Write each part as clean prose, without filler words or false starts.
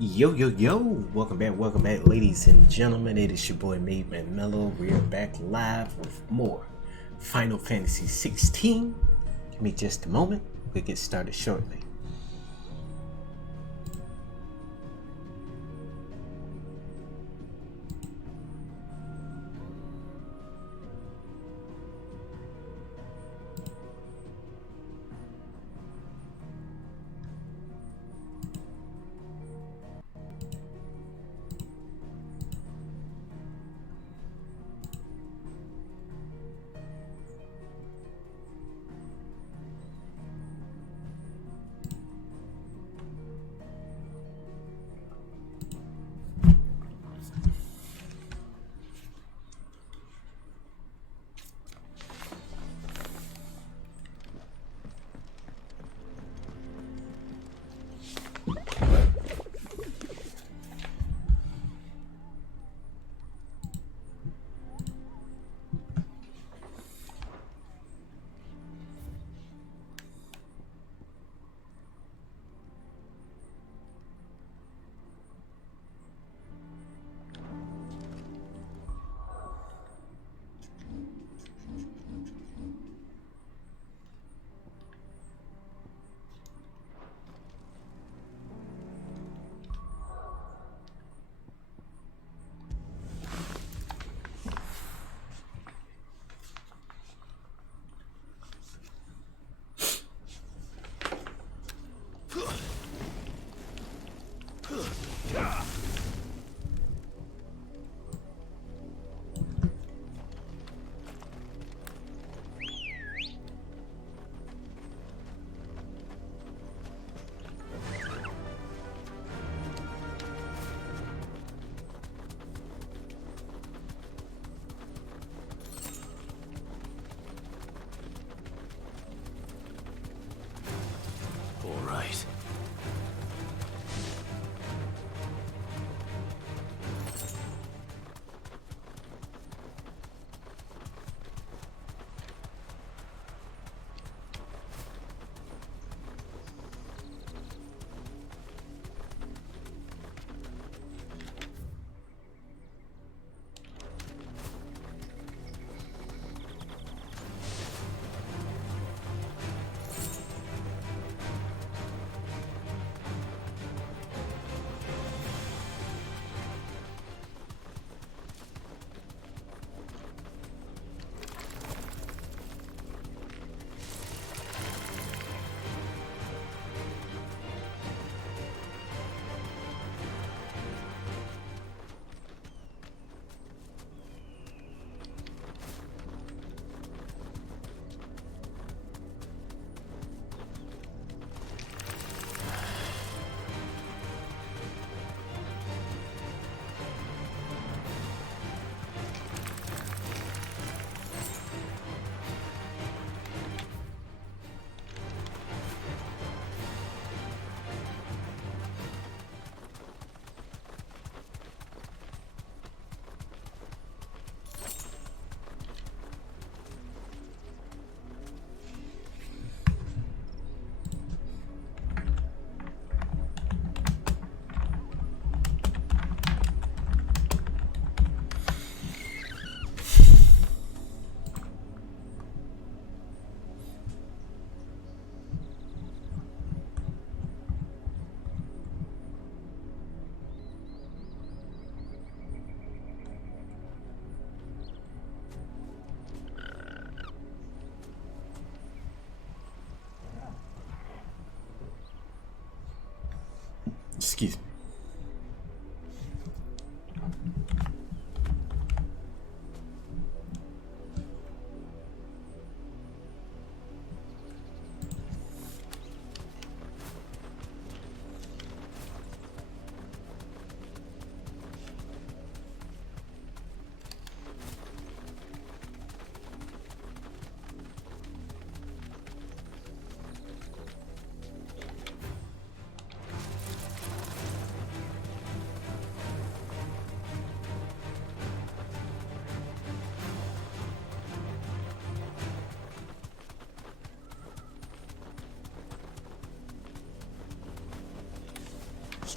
Yo, welcome back, ladies and gentlemen. It is your boy MadeMenMelo. We are back live with more Final Fantasy XVI. Give me just a moment. We'll get started shortly. Right. Excuse me.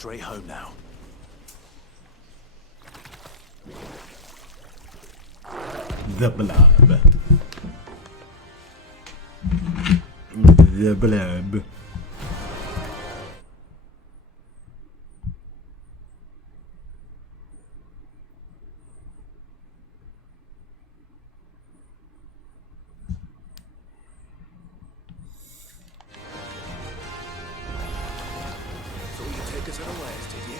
straight home now. The blob. The blob. So you take us unawares, did you?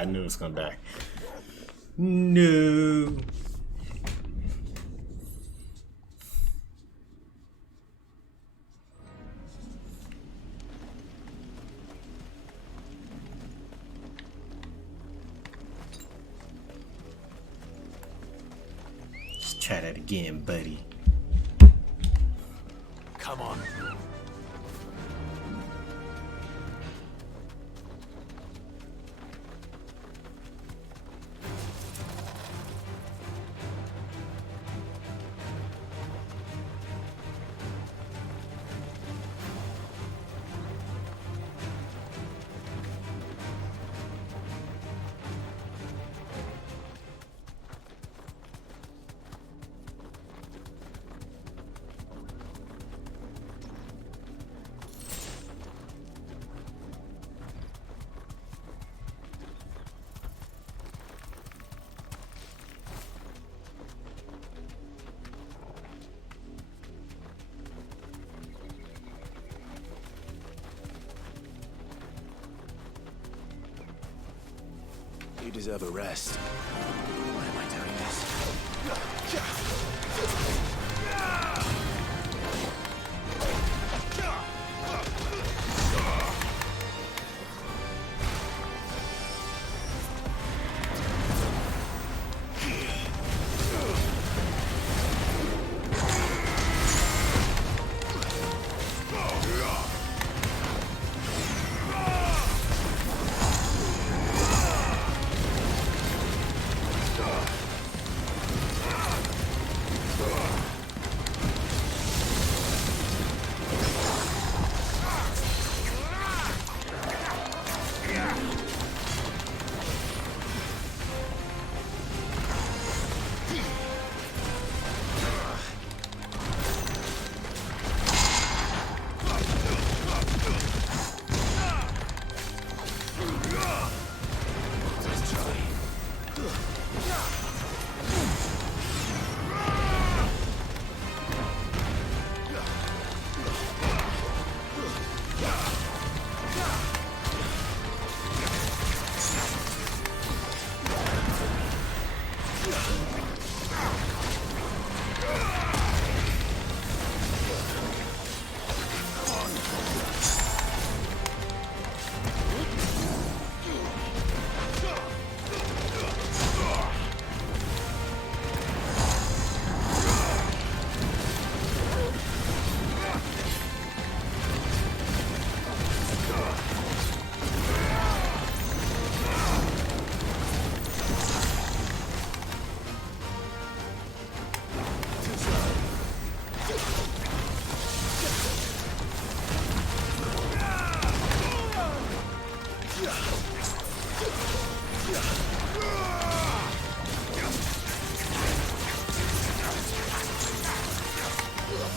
I knew it was gonna die. No. Let's try that again, buddy. Come on. You deserve a rest. Why am I doing this?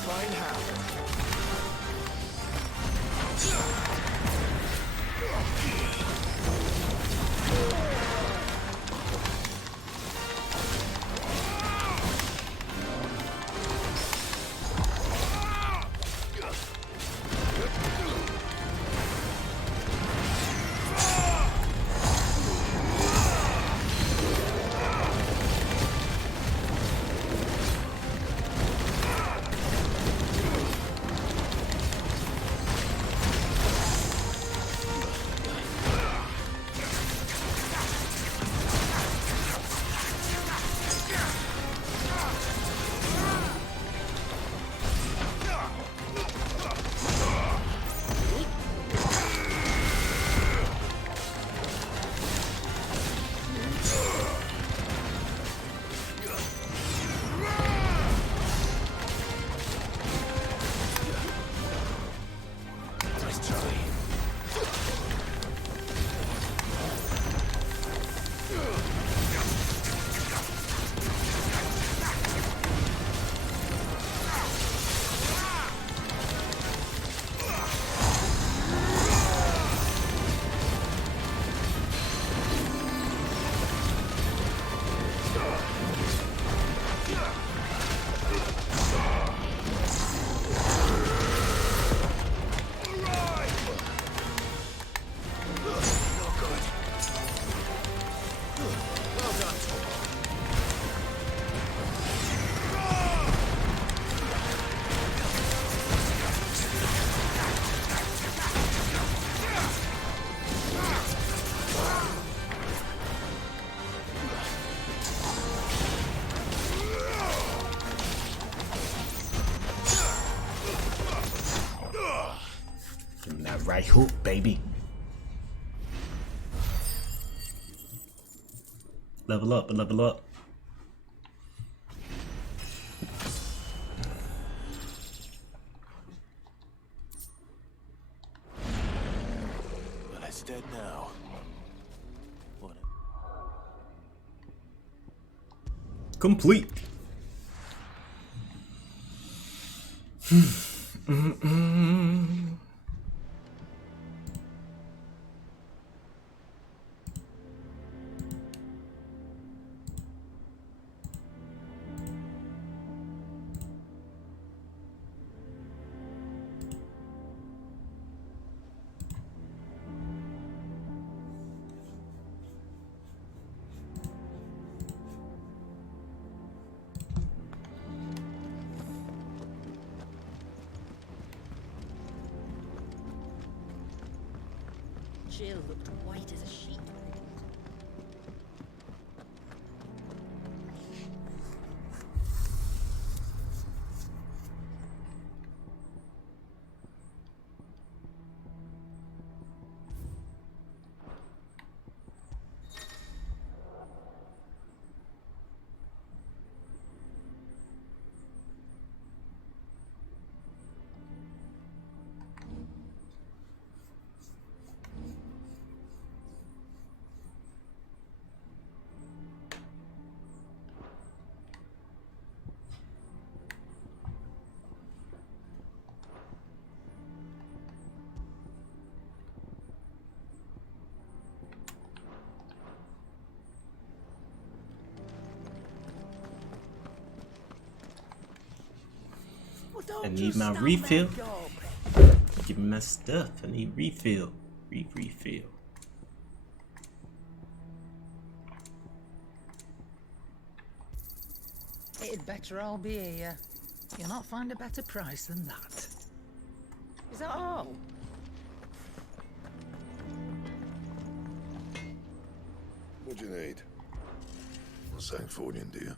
Find how. Right hook, baby. Level up, level up. But it's dead now. What? Complete. Jill looked white as a sheet. I need my refill. Give me my stuff. I need refill. Refill. It'd better all be here. You'll not find a better price than that. Is that all? What do you need? Sangfordian, do you?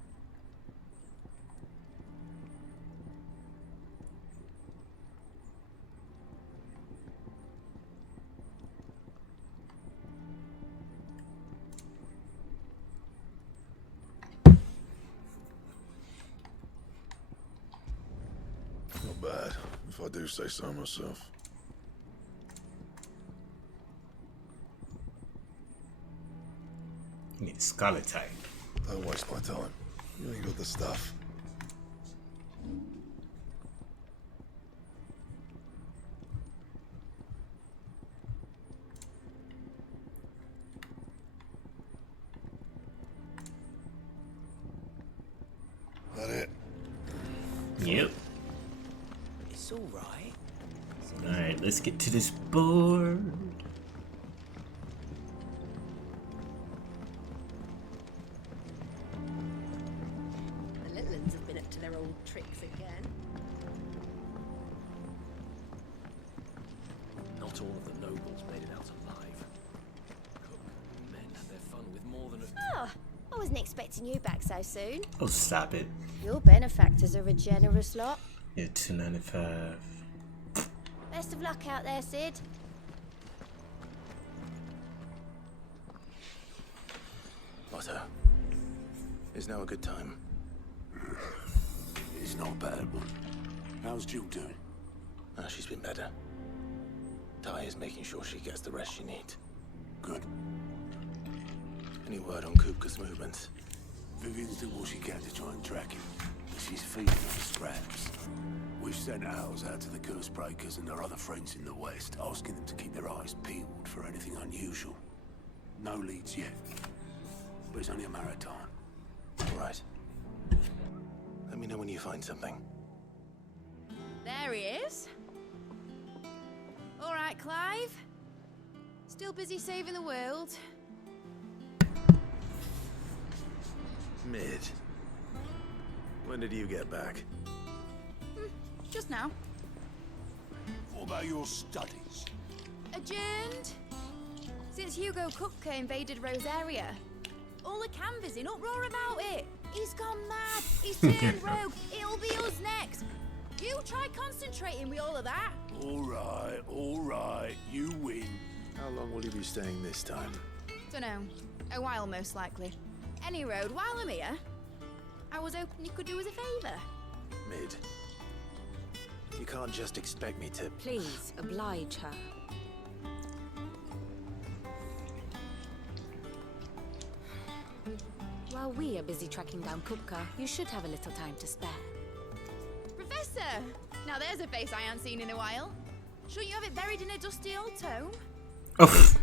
Not bad, if I do say so myself. You need Scarlet type. Don't waste my time. You ain't got the stuff. That it? Yep. It's all right. Alright, let's get to this board. The little ones have been up to their old tricks again. Not all of the nobles made it out alive. Cook and men had their fun with more than a... Oh, I wasn't expecting you back so soon. Oh, stop it. Your benefactors are a generous lot. Yeah, 295. Best of luck out there, Sid. Otto, is now a good time? It's not a bad one. How's Jill doing? She's been better. Ty is making sure she gets the rest she needs. Good. Any word on Kupka's movements? Vivian's doing what she can to try and track him, but she's feeding on scraps. We've sent ours out to the curse breakers and their other friends in the west, asking them to keep their eyes peeled for anything unusual. No leads yet, but it's only a matter of time. All right. Let me know when you find something. There he is. All right, Clive. Still busy saving the world. Mid. When did you get back? Just now. What about your studies? Adjourned. Since Hugo Kupka invaded Rosaria. All the canvas in uproar about it. He's gone mad. He's turned rogue. It'll be us next. You try concentrating with all of that. All right, you win. How long will you be staying this time? Dunno. A while, most likely. Any road, while I'm here, I was hoping you could do us a favour. Mid. You can't just expect me to... Please, oblige her. While we are busy tracking down Kupka, you should have a little time to spare. Professor! Now there's a face I haven't seen in a while. Shouldn't you have it buried in a dusty old tome? Oh.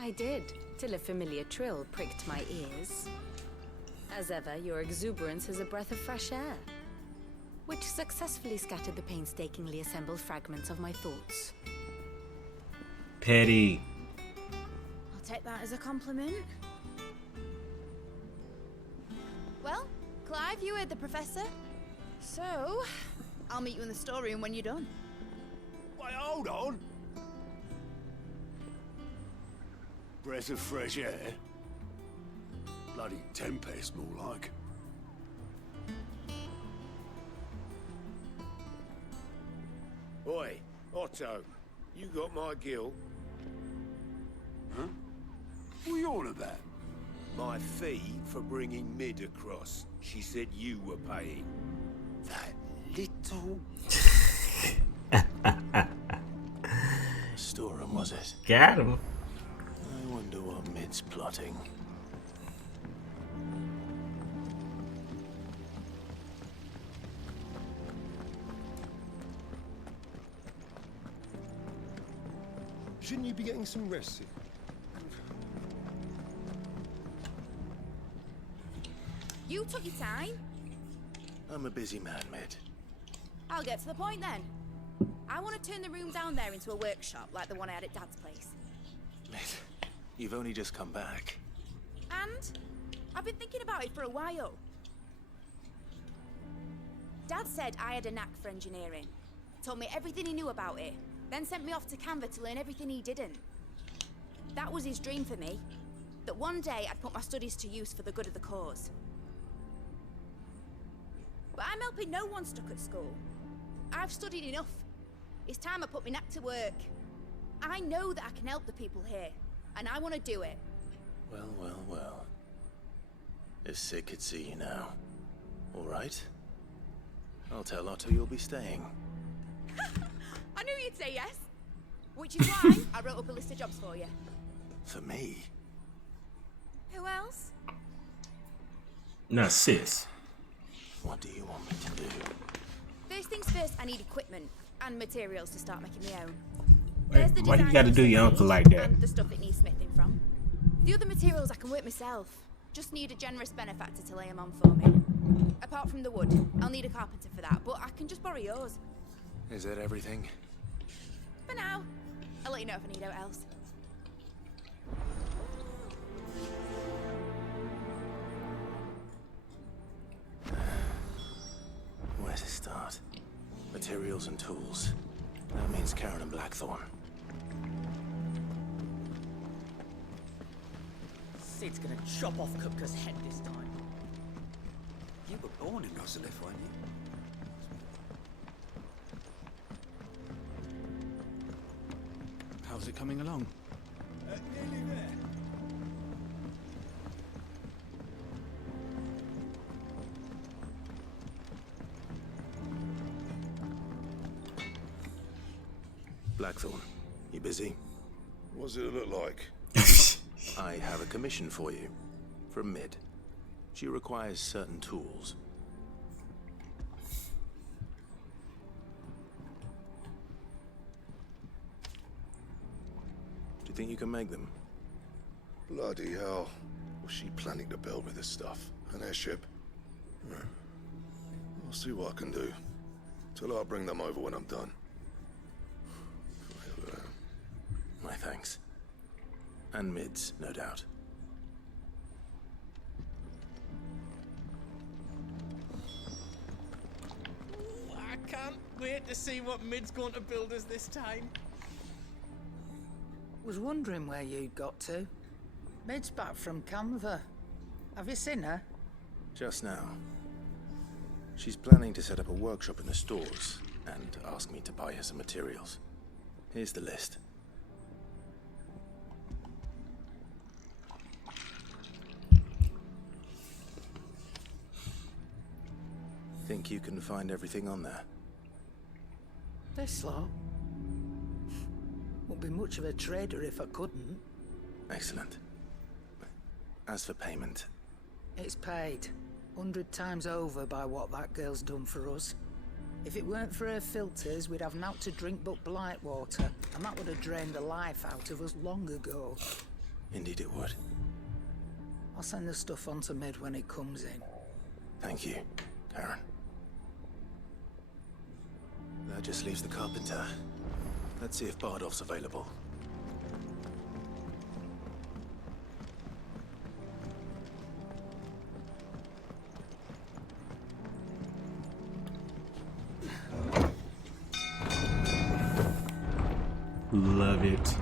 I did, till a familiar trill pricked my ears. As ever, your exuberance is a breath of fresh air, which successfully scattered the painstakingly assembled fragments of my thoughts. Petty. I'll take that as a compliment. Well, Clive, you heard the professor. So, I'll meet you in the storeroom when you're done. Wait, hold on. Breath of fresh air. Bloody tempest, more like. Oi, Otto, you got my gill? Huh? What are you on about? My fee for bringing Mid across. She said you were paying. That little... Storeroom, was it? Got him. I wonder what Mid's plotting. Shouldn't you be getting some rest soon? You took your time. I'm a busy man, Mid. I'll get to the point then. I want to turn the room down there into a workshop like the one I had at Dad's place. Mid, you've only just come back. And I've been thinking about it for a while. Dad said I had a knack for engineering. Told me everything he knew about it. Then sent me off to Canva to learn everything he didn't. That was his dream for me. That one day I'd put my studies to use for the good of the cause. But I'm helping no one stuck at school. I've studied enough. It's time I put my knack to work. I know that I can help the people here, and I want to do it. Well, well, well. If Sid could see you now. All right? I'll tell Otto you'll be staying. I knew you'd say yes. Which is why I wrote up a list of jobs for you. For me? Who else? Now, sis. What do you want me to do? First things first, I need equipment and materials to start making my own. Why you gotta do your uncle like that? And the stuff it needs smithing from. The other materials I can work myself. Just need a generous benefactor to lay them on for me. Apart from the wood, I'll need a carpenter for that, but I can just borrow yours. Is that everything? For now. I'll let you know if I need out else. Where to start? Materials and tools. That means Karen and Blackthorn. Sid's gonna chop off Kupka's head this time. You were born in Rosalith, weren't you? How's it coming along? Nearly there. Blackthorn, you busy? What does it look like? I have a commission for you. From Mid. She requires certain tools. Do you think you can make them? Bloody hell. What's she planning to build with this stuff? An airship? I'll see what I can do. Tell her I'll bring them over when I'm done. My thanks. And Mid's, no doubt. I can't wait to see what Mid's going to build us this time. Was wondering where you'd got to. Mid's back from Canva. Have you seen her? Just now. She's planning to set up a workshop in the stores and ask me to buy her some materials. Here's the list. Think you can find everything on there? This lot? Wouldn't be much of a trader if I couldn't. Excellent. As for payment... It's paid. 100 times over by what that girl's done for us. If it weren't for her filters, we'd have naught to drink but blight water, and that would have drained the life out of us long ago. Indeed it would. I'll send the stuff on to Mid when it comes in. Thank you, Karen. That just leaves the carpenter. Let's see if Bardolph's available. Love it.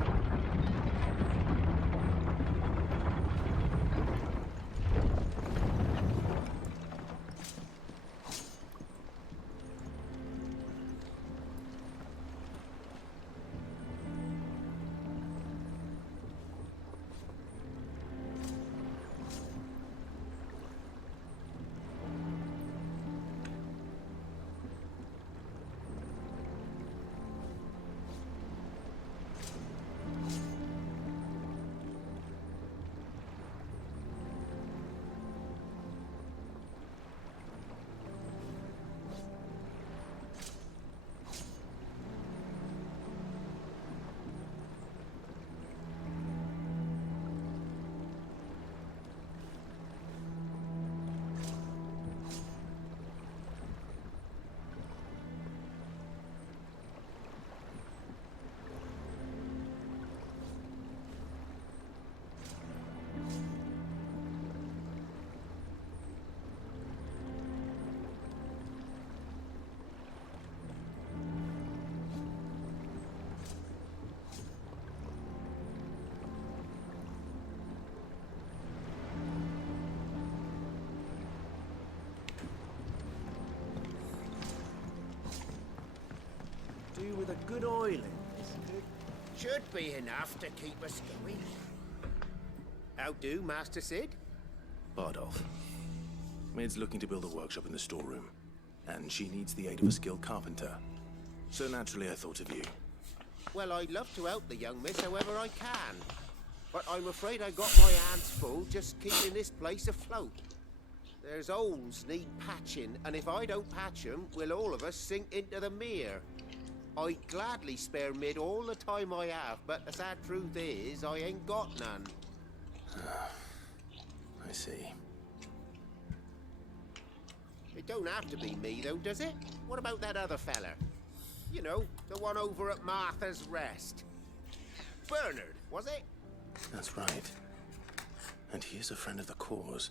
With a good oiling, isn't it? Should be enough to keep us going. How do, Master Sid? Bardolph. Mid's looking to build a workshop in the storeroom, and she needs the aid of a skilled carpenter. So naturally I thought of you. Well, I'd love to help the young miss however I can. but I'm afraid I got my hands full just keeping this place afloat. There's holes need patching, and if I don't patch them, will all of us sink into the mere. I'd gladly spare Mid all the time I have, but the sad truth is, I ain't got none. I see. It don't have to be me, though, does it? What about that other fella? You know, the one over at Martha's Rest. Bernard, was it? That's right. And he is a friend of the cause.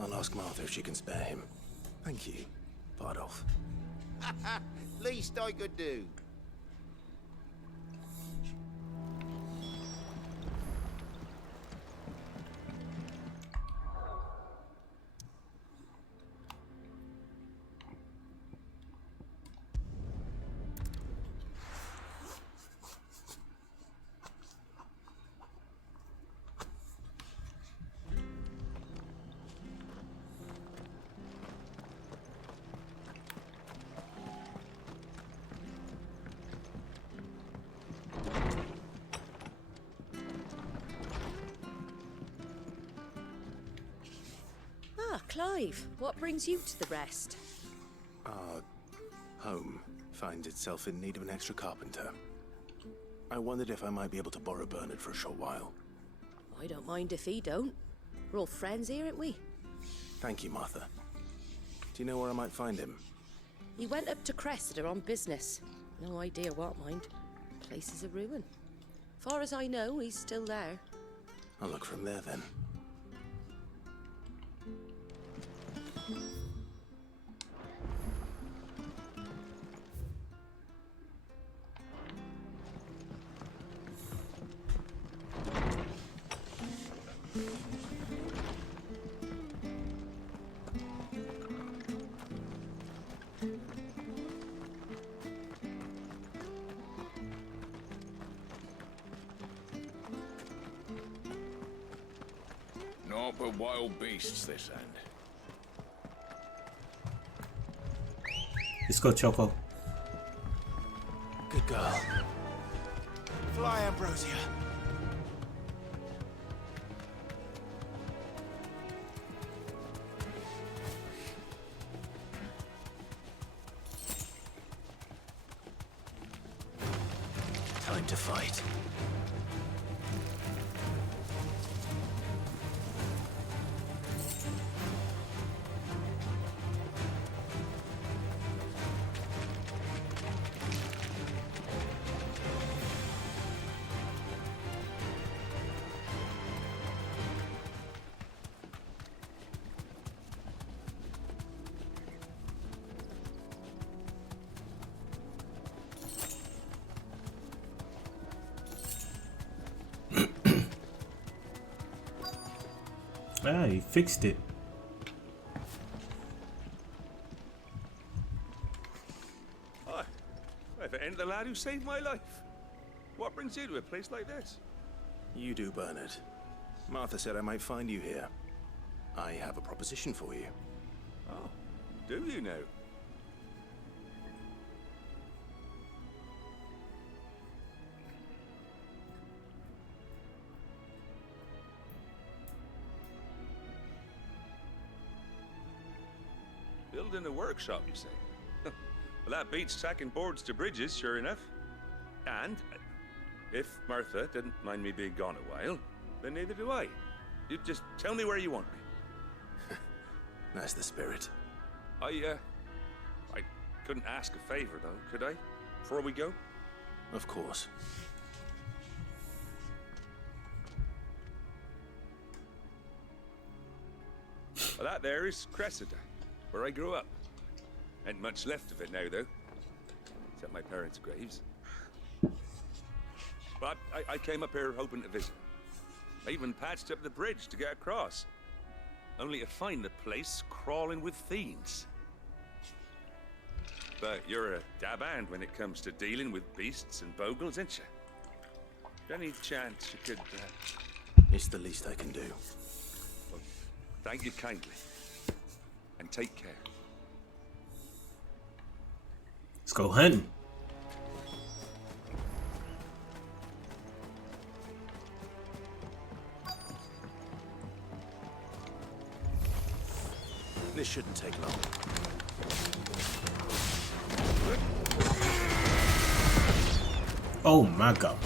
I'll ask Martha if she can spare him. Thank you, Bardolph. Least I could do. Clive, what brings you to the rest? Our home finds itself in need of an extra carpenter. I wondered if I might be able to borrow Bernard for a short while. I don't mind if he don't. We're all friends here, aren't we? Thank you, Martha. Do you know where I might find him? He went up to Cressida on business. No idea what, mind. Place is a ruin. Far as I know, he's still there. I'll look from there then. Naught but wild beasts this end. Let's go, Choco. Good girl. Fly, Ambrosia. Time to fight. Ah, he fixed it. Hi. If it ain't the lad who saved my life. What brings you to a place like this? You do, Bernard. Martha said I might find you here. I have a proposition for you. Oh, do you now? Building a workshop, you say? Well, that beats tacking boards to bridges, sure enough. And if Martha didn't mind me being gone a while, then neither do I. You just tell me where you want me. That's the spirit. I couldn't ask a favor, though, could I? Before we go? Of course. Well, that there is Cressida, where I grew up. Ain't much left of it now, though. Except my parents' graves. But I came up here hoping to visit. I even patched up the bridge to get across. Only to find the place crawling with fiends. But you're a dab hand when it comes to dealing with beasts and bogles, ain't you? Any chance you could... It's the least I can do. Well, thank you kindly. And take care. Let's go hunting. This shouldn't take long. Oh my god.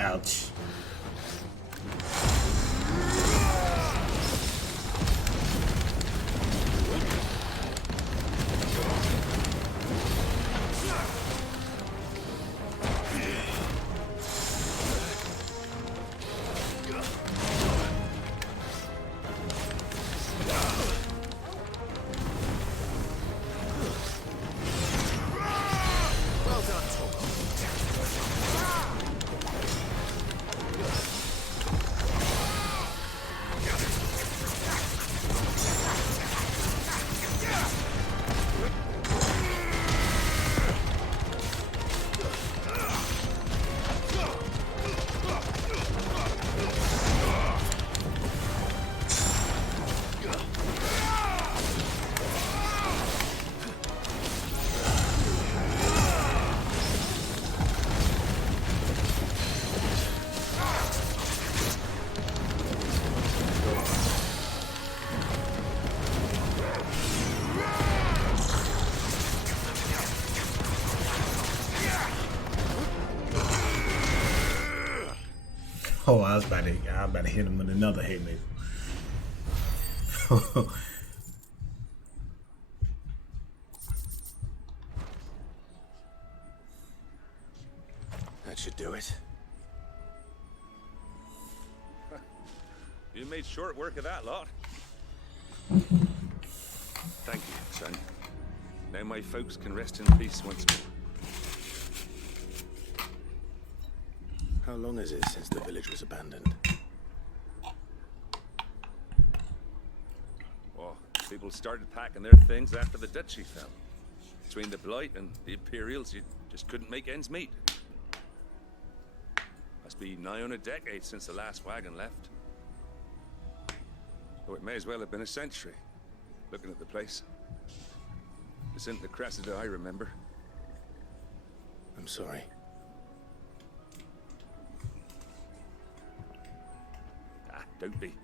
Ouch. Oh, I was about to hit him with another haymaker. That should do it. You made short work of that lot. Thank you, son. Now my folks can rest in peace once more. How long is it since the village was abandoned? Oh, people started packing their things after the duchy fell. Between the Blight and the Imperials, you just couldn't make ends meet. Must be nigh on a decade since the last wagon left. Though it may as well have been a century, looking at the place. This isn't the Cressida I remember. I'm sorry. Don't be.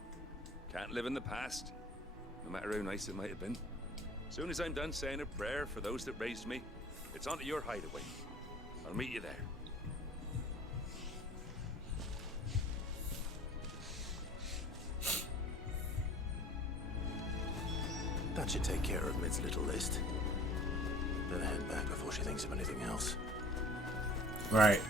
Can't live in the past, no matter how nice it might have been. Soon as I'm done saying a prayer for those that raised me, it's on to your hideaway. I'll meet you there. That should take care of Mid's little list. Better head back before she thinks of anything else. Right.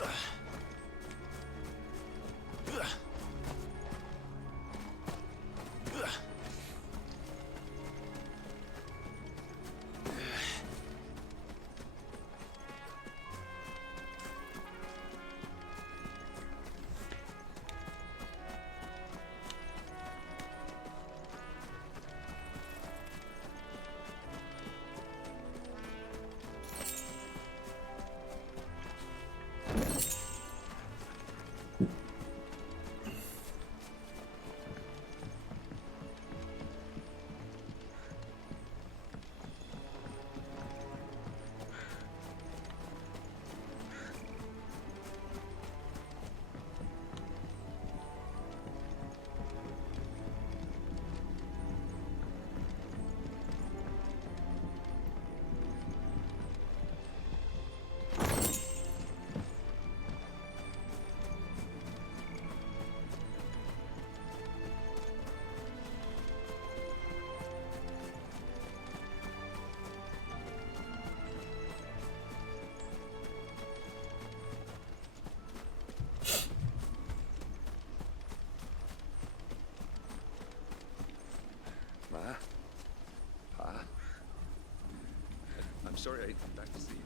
Ugh. sorry I came back to see you.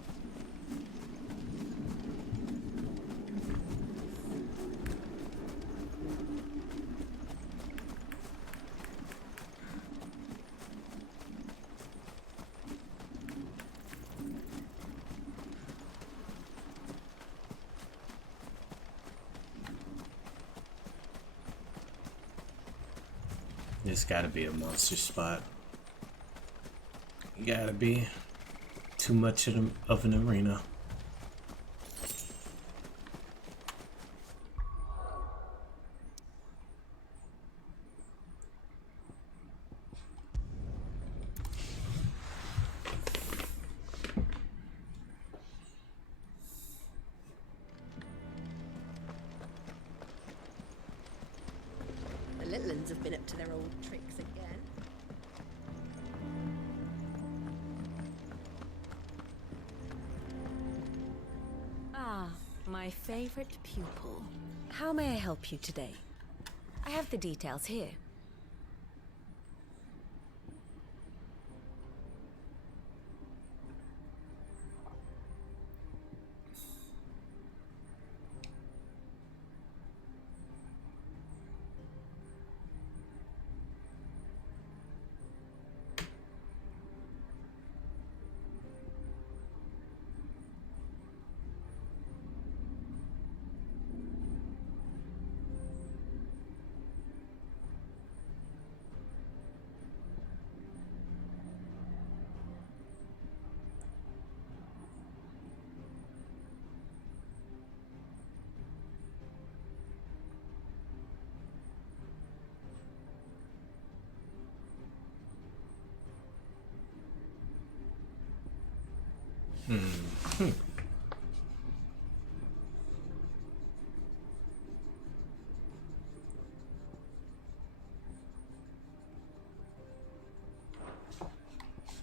This gotta be a monster spot. Gotta be too much of an arena. The little uns have been up to their old tricks again. Ah, my favorite pupil. How may I help you today? I have the details here.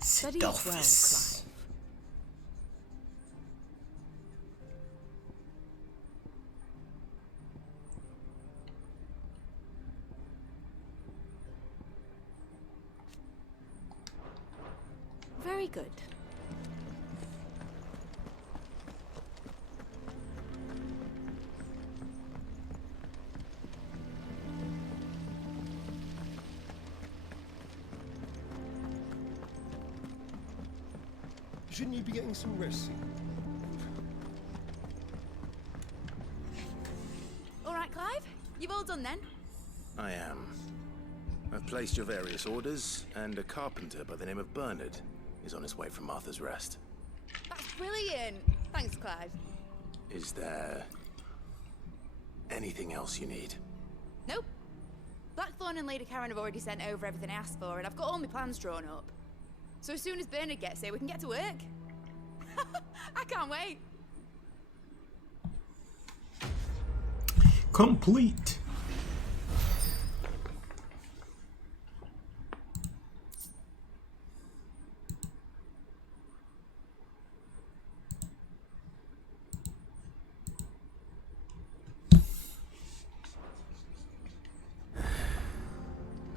Study it well, Clive. Very good. Shouldn't you be getting some rest? All right, Clive. You've all done then? I am. I've placed your various orders, and a carpenter by the name of Bernard is on his way from Martha's Rest. That's brilliant. Thanks, Clive. Is there anything else you need? Nope. Blackthorn and Lady Karen have already sent over everything I asked for, and I've got all my plans drawn up. So as soon as Bernard gets here, we can get to work. I can't wait. Complete.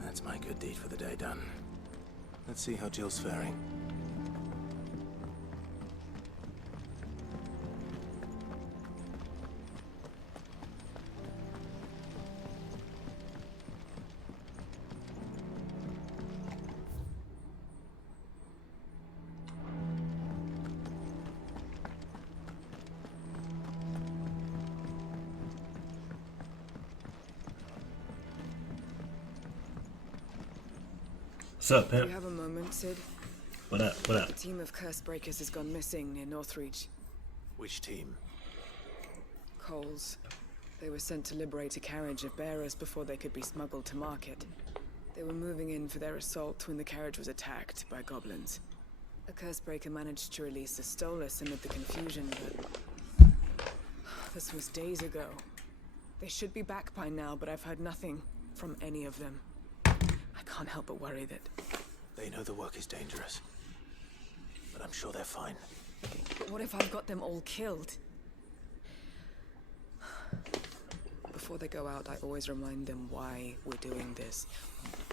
That's my good deed for the day done. Let's see how Jill's faring. What's up, Do pimp? you have a moment, Sid? What up? What up? A team of curse breakers has gone missing near Northreach. Which team? Coles. They were sent to liberate a carriage of bearers before they could be smuggled to market. They were moving in for their assault when the carriage was attacked by goblins. A curse breaker managed to release a Stolas amid the confusion, but this was days ago. They should be back by now, but I've heard nothing from any of them. I can't help but worry that... They know the work is dangerous, but I'm sure they're fine. But what if I've got them all killed? Before they go out, I always remind them why we're doing this,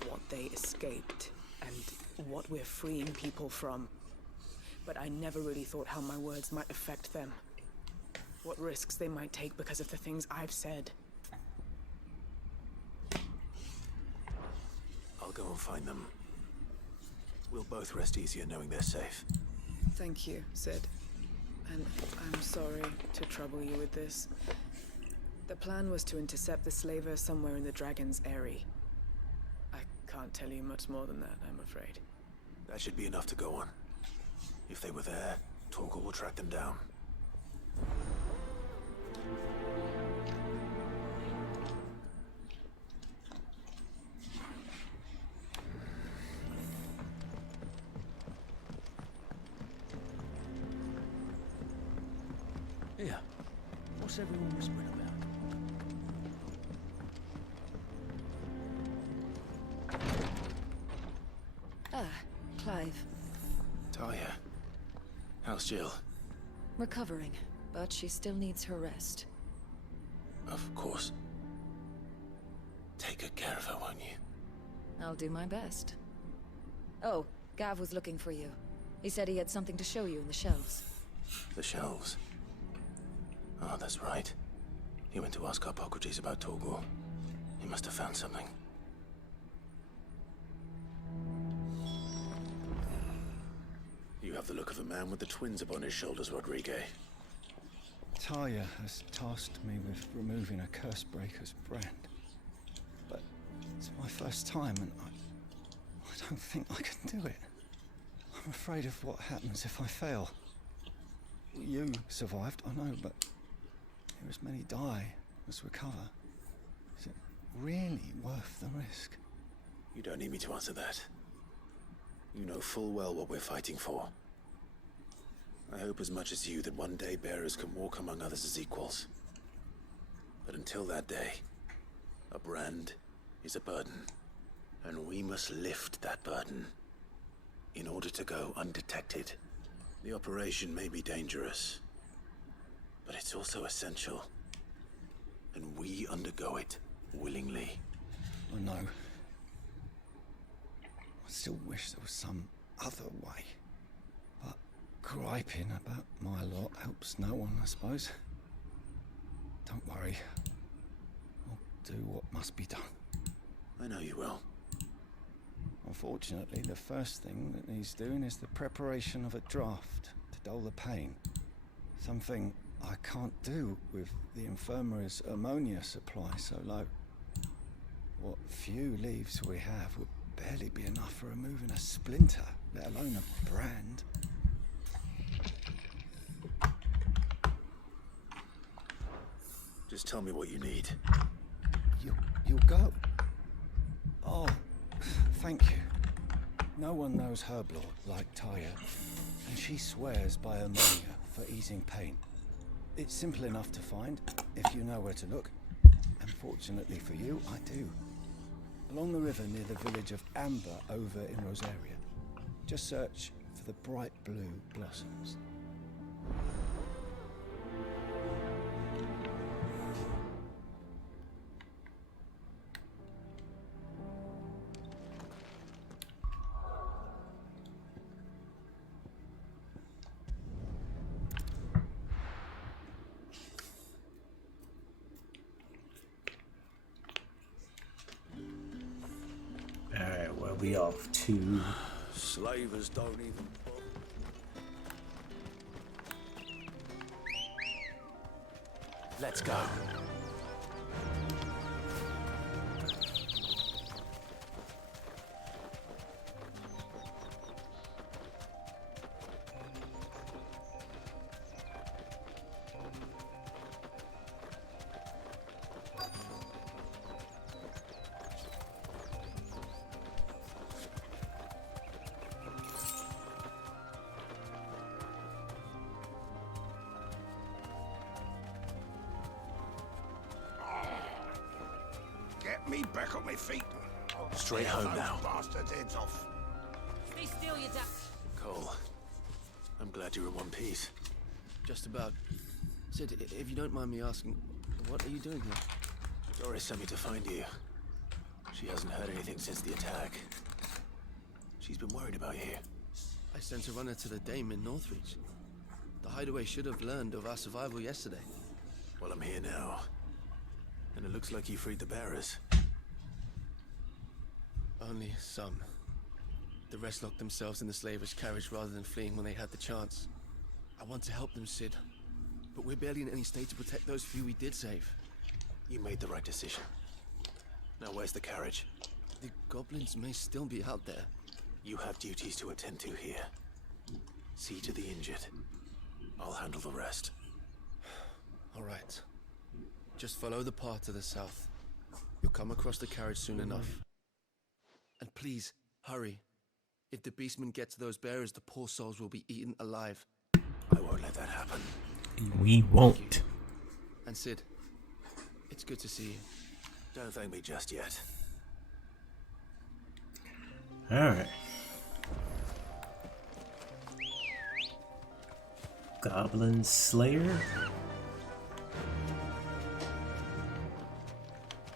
what they escaped, and what we're freeing people from. but I never really thought how my words might affect them. What risks they might take because of the things I've said. I'll go and find them. We'll both rest easier knowing they're safe. Thank you, Sid. And I'm sorry to trouble you with this. The plan was to intercept the slaver somewhere in the Dragon's Eyrie. I can't tell you much more than that, I'm afraid. That should be enough to go on. If they were there, Torgal will track them down. Here. What's everyone whispering about? Ah, Clive. Talia. How's Jill? Recovering, but she still needs her rest. Of course. Take good care of her, won't you? I'll do my best. Oh, Gav was looking for you. He said he had something to show you in the shelves. The shelves. Oh, that's right. He went to ask Hippocrates about Torgal. He must have found something. You have the look of a man with the twins upon his shoulders, Rodrigue. Talia has tasked me with removing a Cursebreaker's brand. But it's my first time and I don't think I can do it. I'm afraid of what happens if I fail. You survived, I know, but here as many die as recover. Is it really worth the risk? You don't need me to answer that. You know full well what we're fighting for. I hope as much as you that one day bearers can walk among others as equals. But until that day, a brand is a burden, and we must lift that burden in order to go undetected. The operation may be dangerous, but it's also essential, and we undergo it willingly. I know. I still wish there was some other way. But griping about my lot helps no one, I suppose. Don't worry. I'll do what must be done. I know you will. Unfortunately, the first thing that needs doing is the preparation of a draft to dull the pain. Something I can't do with the infirmary's ammonia supply so low. What few leaves we have would barely be enough for removing a splinter, let alone a brand. Just tell me what you need. You'll go? Oh, thank you. No one knows Herblore like Talia, and she swears by ammonia for easing pain. It's simple enough to find, if you know where to look. And fortunately for you, I do. Along the river near the village of Amber over in Rosaria. Just search for the bright blue blossoms. We off to Slavers don't even bother. Let's go. Get me back on my feet. Straight home now. Bastards' heads off. Stay still, you duck. Cole, I'm glad you're in one piece. Just about. Sid, if you don't mind me asking, what are you doing here? Doris sent me to find you. She hasn't heard anything since the attack. She's been worried about you. I I sent a runner to the Dame in Northreach. The hideaway should have learned of our survival yesterday. Well, I'm here now. And it looks like you freed the bearers. Only some. The rest locked themselves in the slaver's carriage rather than fleeing when they had the chance. I want to help them, Sid. But we're barely in any state to protect those few we did save. You made the right decision. Now where's the carriage? The goblins may still be out there. You have duties to attend to here. See to the injured. I'll handle the rest. All right. Just follow the path to the south. You'll come across the carriage soon enough. And please, hurry. If the beastmen get to those bearers, the poor souls will be eaten alive. I won't let that happen. We won't. And Sid, it's good to see you. Don't thank me just yet. Alright. Goblin Slayer.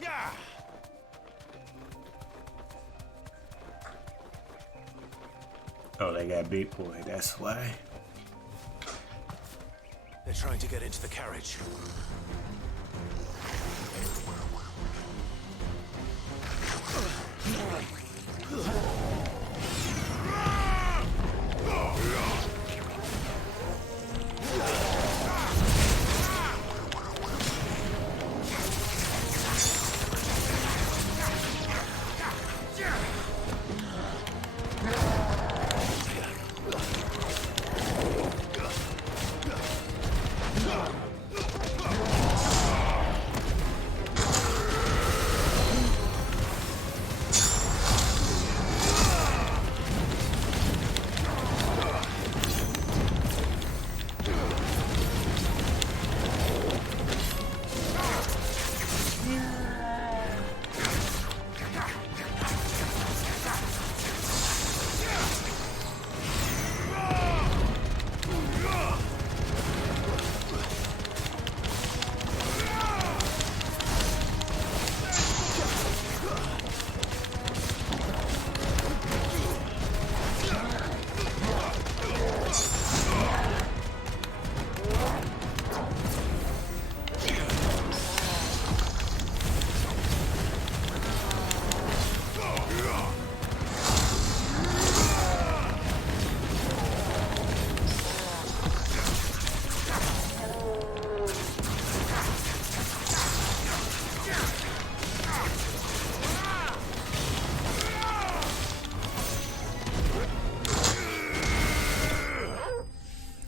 Yeah. Oh, they got big boy, that's why. They're trying to get into the carriage.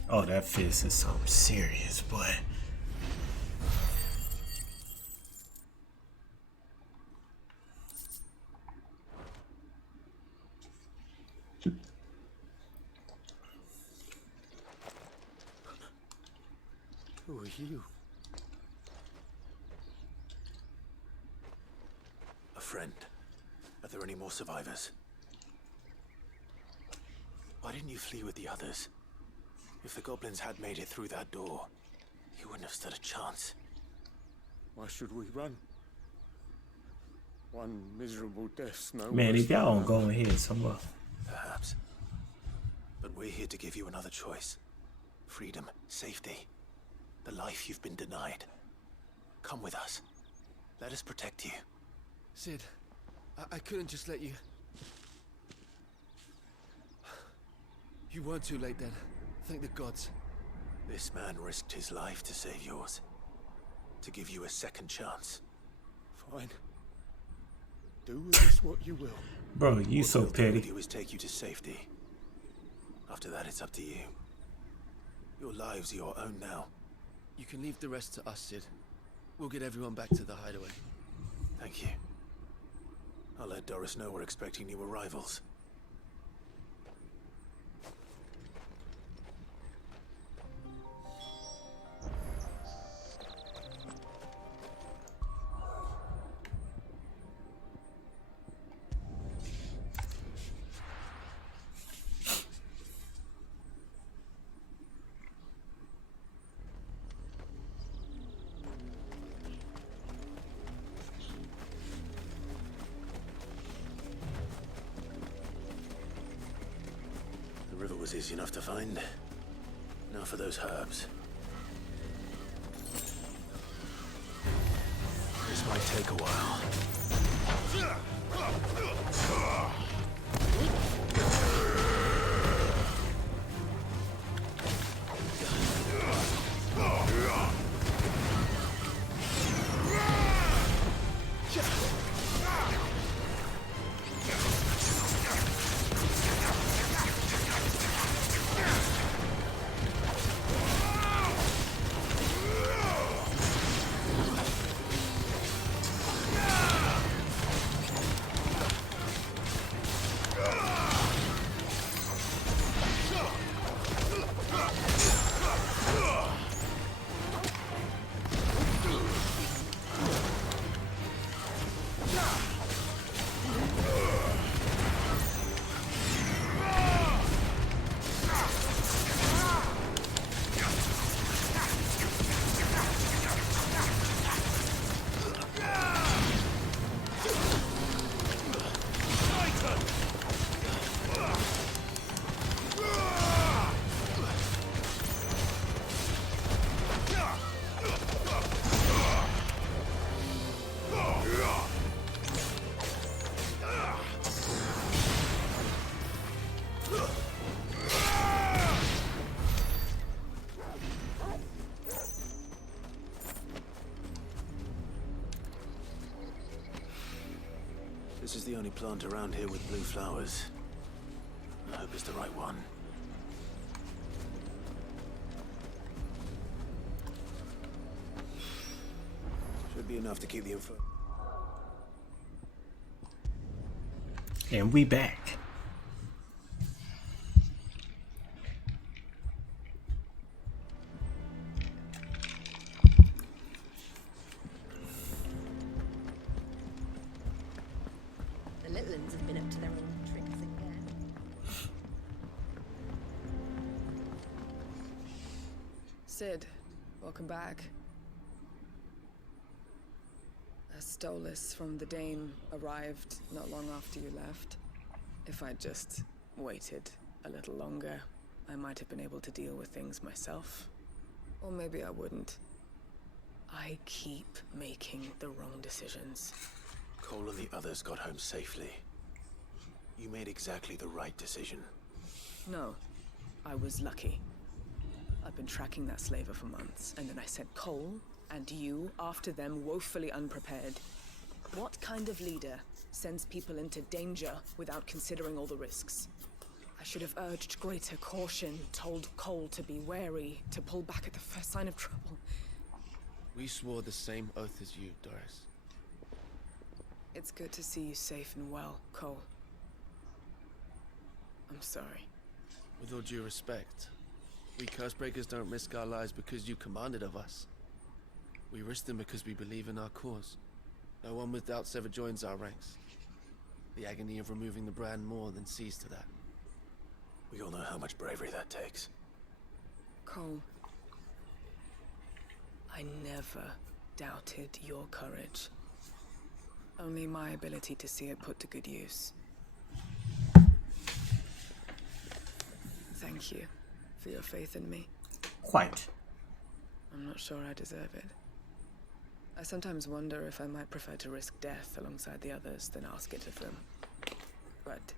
Oh, that fist is something serious, boy. Who are you? A friend. Are there any more survivors? Why didn't you flee with the others? If the goblins had made it through that door, you wouldn't have stood a chance. Why should we run? One miserable death's no Man, worse if y'all than don't go another. ahead somewhere. Perhaps. But we're here to give you another choice. Freedom, safety, the life you've been denied. Come with us. Let us protect you. Sid, I couldn't just let you... You weren't too late then. Thank the gods. This man risked his life to save yours. To give you a second chance. Fine. Do with this what you will. Bro, you so What we'll petty. do is take you to safety. After that, it's up to you. Your lives are your own now. You can leave the rest to us, Sid. We'll get everyone back to the hideaway. Thank you. I'll let Doris know we're expecting new arrivals. was easy enough to find. Now for those herbs. This might take a while. This is the only plant around here with blue flowers. I hope it's the right one. Should be enough to keep the info. And we back. The little ones have been up to their own tricks again. Sid, welcome back. A Stolas from the Dame arrived not long after you left. If I'd just waited a little longer, I might have been able to deal with things myself. Or maybe I wouldn't. I keep making the wrong decisions. Cole and the others got home safely. You made exactly the right decision. No, I was lucky. I've been tracking that slaver for months, and then I sent Cole and you after them woefully unprepared. What kind of leader sends people into danger without considering all the risks? I should have urged greater caution, told Cole to be wary, to pull back at the first sign of trouble. We swore the same oath as you, Doris. It's good to see you safe and well, Cole. I'm sorry. With all due respect, we Cursebreakers don't risk our lives because you commanded of us. We risk them because we believe in our cause. No one with doubts ever joins our ranks. The agony of removing the brand more than sees to that. We all know how much bravery that takes. Cole, I never doubted your courage. Only my ability to see it put to good use. Thank you for your faith in me. Quite. I'm not sure I deserve it. I sometimes wonder if I might prefer to risk death alongside the others than ask it of them. But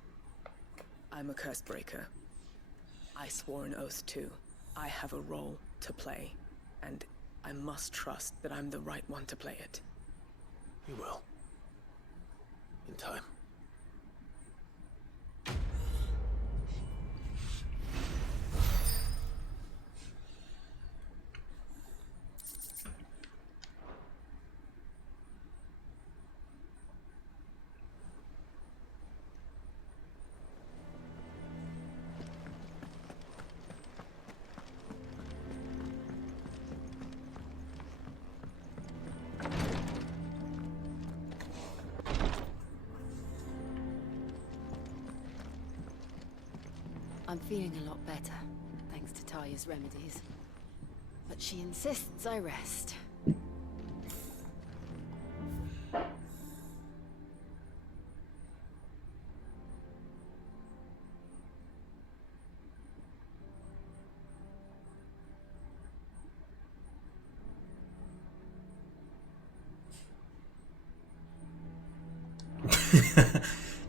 I'm a Cursebreaker. I swore an oath too. I have a role to play, and I must trust that I'm the right one to play it. You will. In time. I'm feeling a lot better, thanks to Taya's remedies. But she insists I rest.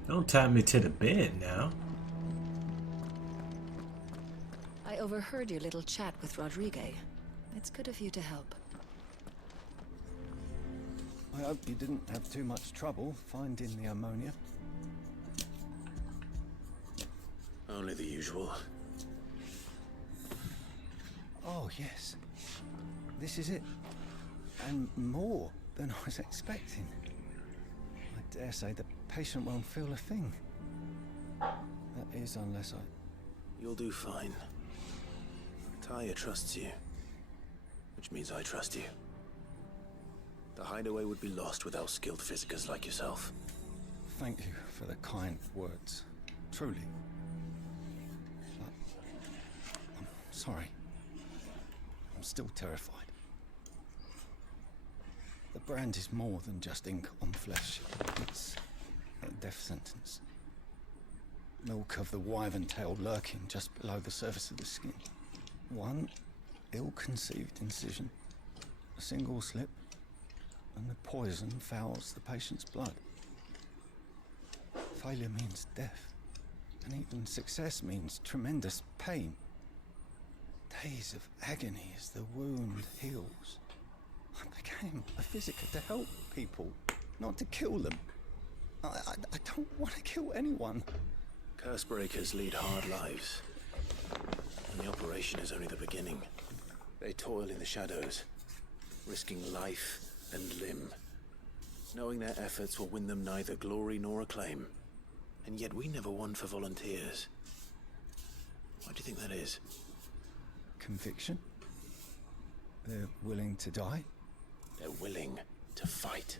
Don't tie me to the bed now. I overheard your little chat with Rodrigue. It's good of you to help. I hope you didn't have too much trouble finding the ammonia. Only the usual. Oh, yes. This is it. And more than I was expecting. I dare say the patient won't feel a thing. That is, unless I... You'll do fine. Taya trusts you. Which means I trust you. The hideaway would be lost without skilled physicers like yourself. Thank you for the kind words. Truly. But I'm sorry. I'm still terrified. The brand is more than just ink on flesh. It's a death sentence. Milk of the wyvern tail lurking just below the surface of the skin. One ill-conceived incision, a single slip, and the poison fouls the patient's blood. Failure means death, and even success means tremendous pain. Days of agony as the wound heals. I became a physiker to help people, not to kill them. I don't want to kill anyone. Curse breakers lead hard lives. And the operation is only the beginning. They toil in the shadows, risking life and limb, knowing their efforts will win them neither glory nor acclaim. And yet we never won for volunteers. Why do you think that is? Conviction? They're willing to die? They're willing to fight.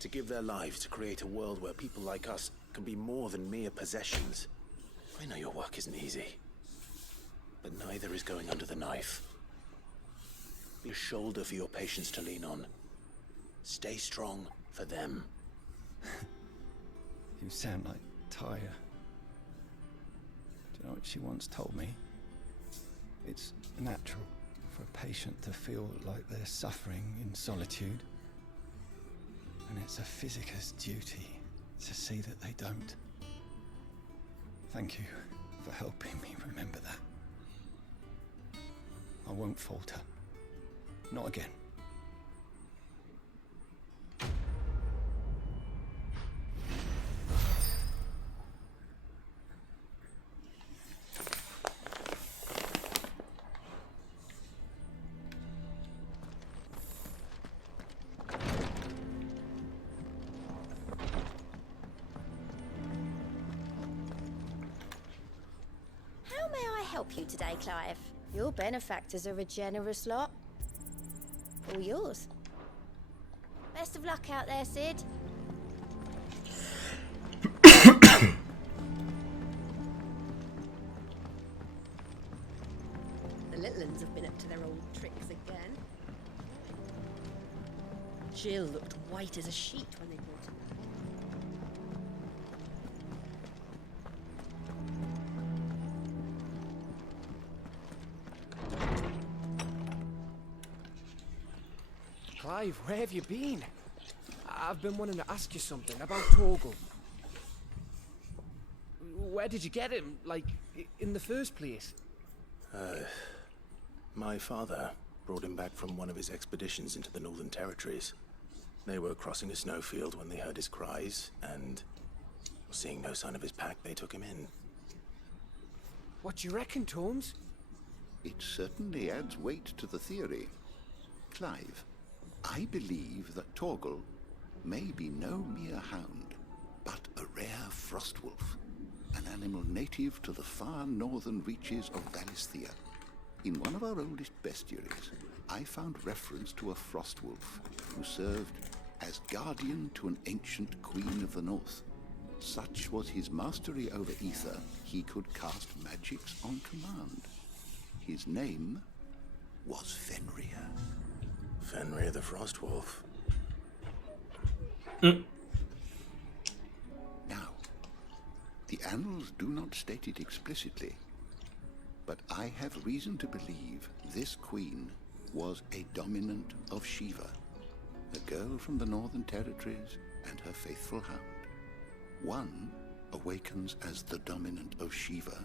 To give their lives to create a world where people like us can be more than mere possessions. I know your work isn't easy, but neither is going under the knife. Be a shoulder for your patients to lean on. Stay strong for them. You sound like Taya. Do you know what she once told me? It's natural for a patient to feel like they're suffering in solitude. And it's a physiker's duty to see that they don't. Thank you for helping me remember that. I won't falter. Not again. How may I help you today, Clive? Your benefactors are a generous lot. All yours. Best of luck out there, Sid. The little uns have been up to their old tricks again. Jill looked white as a sheet when they brought her. Clive, where have you been? I've been wanting to ask you something about Torgal. Where did you get him, like, in the first place? My father brought him back from one of his expeditions into the Northern Territories. They were crossing a snowfield when they heard his cries, and seeing no sign of his pack, they took him in. What do you reckon, Tomes? It certainly adds weight to the theory. Clive, I believe that Torgal may be no mere hound, but a rare frostwolf, an animal native to the far northern reaches of Valisthea. In one of our oldest bestiaries, I found reference to a frostwolf who served as guardian to an ancient queen of the north. Such was his mastery over ether, he could cast magics on command. His name was Fenrir. Fenrir the Frostwolf. Now, the annals do not state it explicitly, but I have reason to believe this queen was a dominant of Shiva, a girl from the Northern Territories and her faithful hound. One awakens as the dominant of Shiva,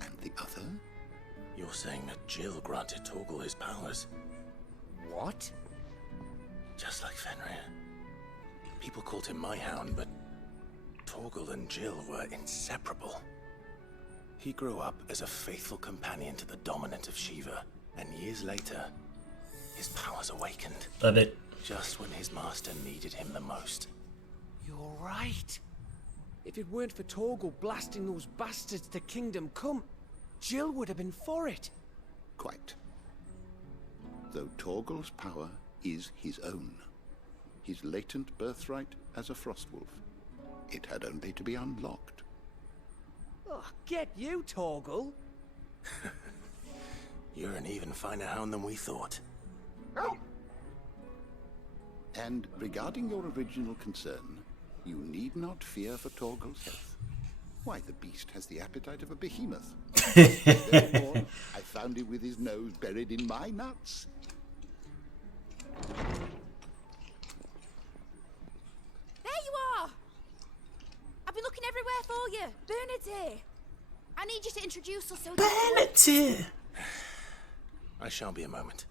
and the other? You're saying that Jill granted Torgal his powers? What? Just like Fenrir. People called him my hound, but Torgal and Jill were inseparable. He grew up as a faithful companion to the dominant of Shiva, and years later, his powers awakened. Love it. Just when his master needed him the most. You're right. If it weren't for Torgal blasting those bastards to Kingdom Come, Jill would have been for it. Quite. Though Torgal's power is his own. His latent birthright as a Frostwolf. It had only to be unlocked. Oh, get you, Torgal. You're an even finer hound than we thought. And regarding your original concern, you need not fear for Torgal's health. Why, the beast has the appetite of a behemoth. Therefore, I found him with his nose buried in my nuts. There you are! I've been looking everywhere for you. Bernard's here. I need you to introduce us so Bernard's here. I shan't be a moment.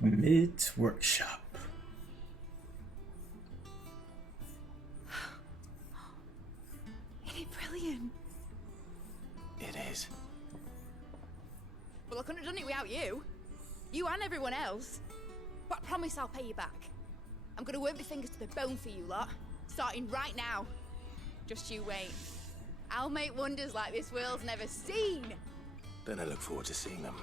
Mid's workshop. Isn't it brilliant? It is. Well, I couldn't have done it without you. You and everyone else. But I promise I'll pay you back. I'm gonna work my fingers to the bone for you lot. Starting right now. Just you wait. I'll make wonders like this world's never seen. Then I look forward to seeing them.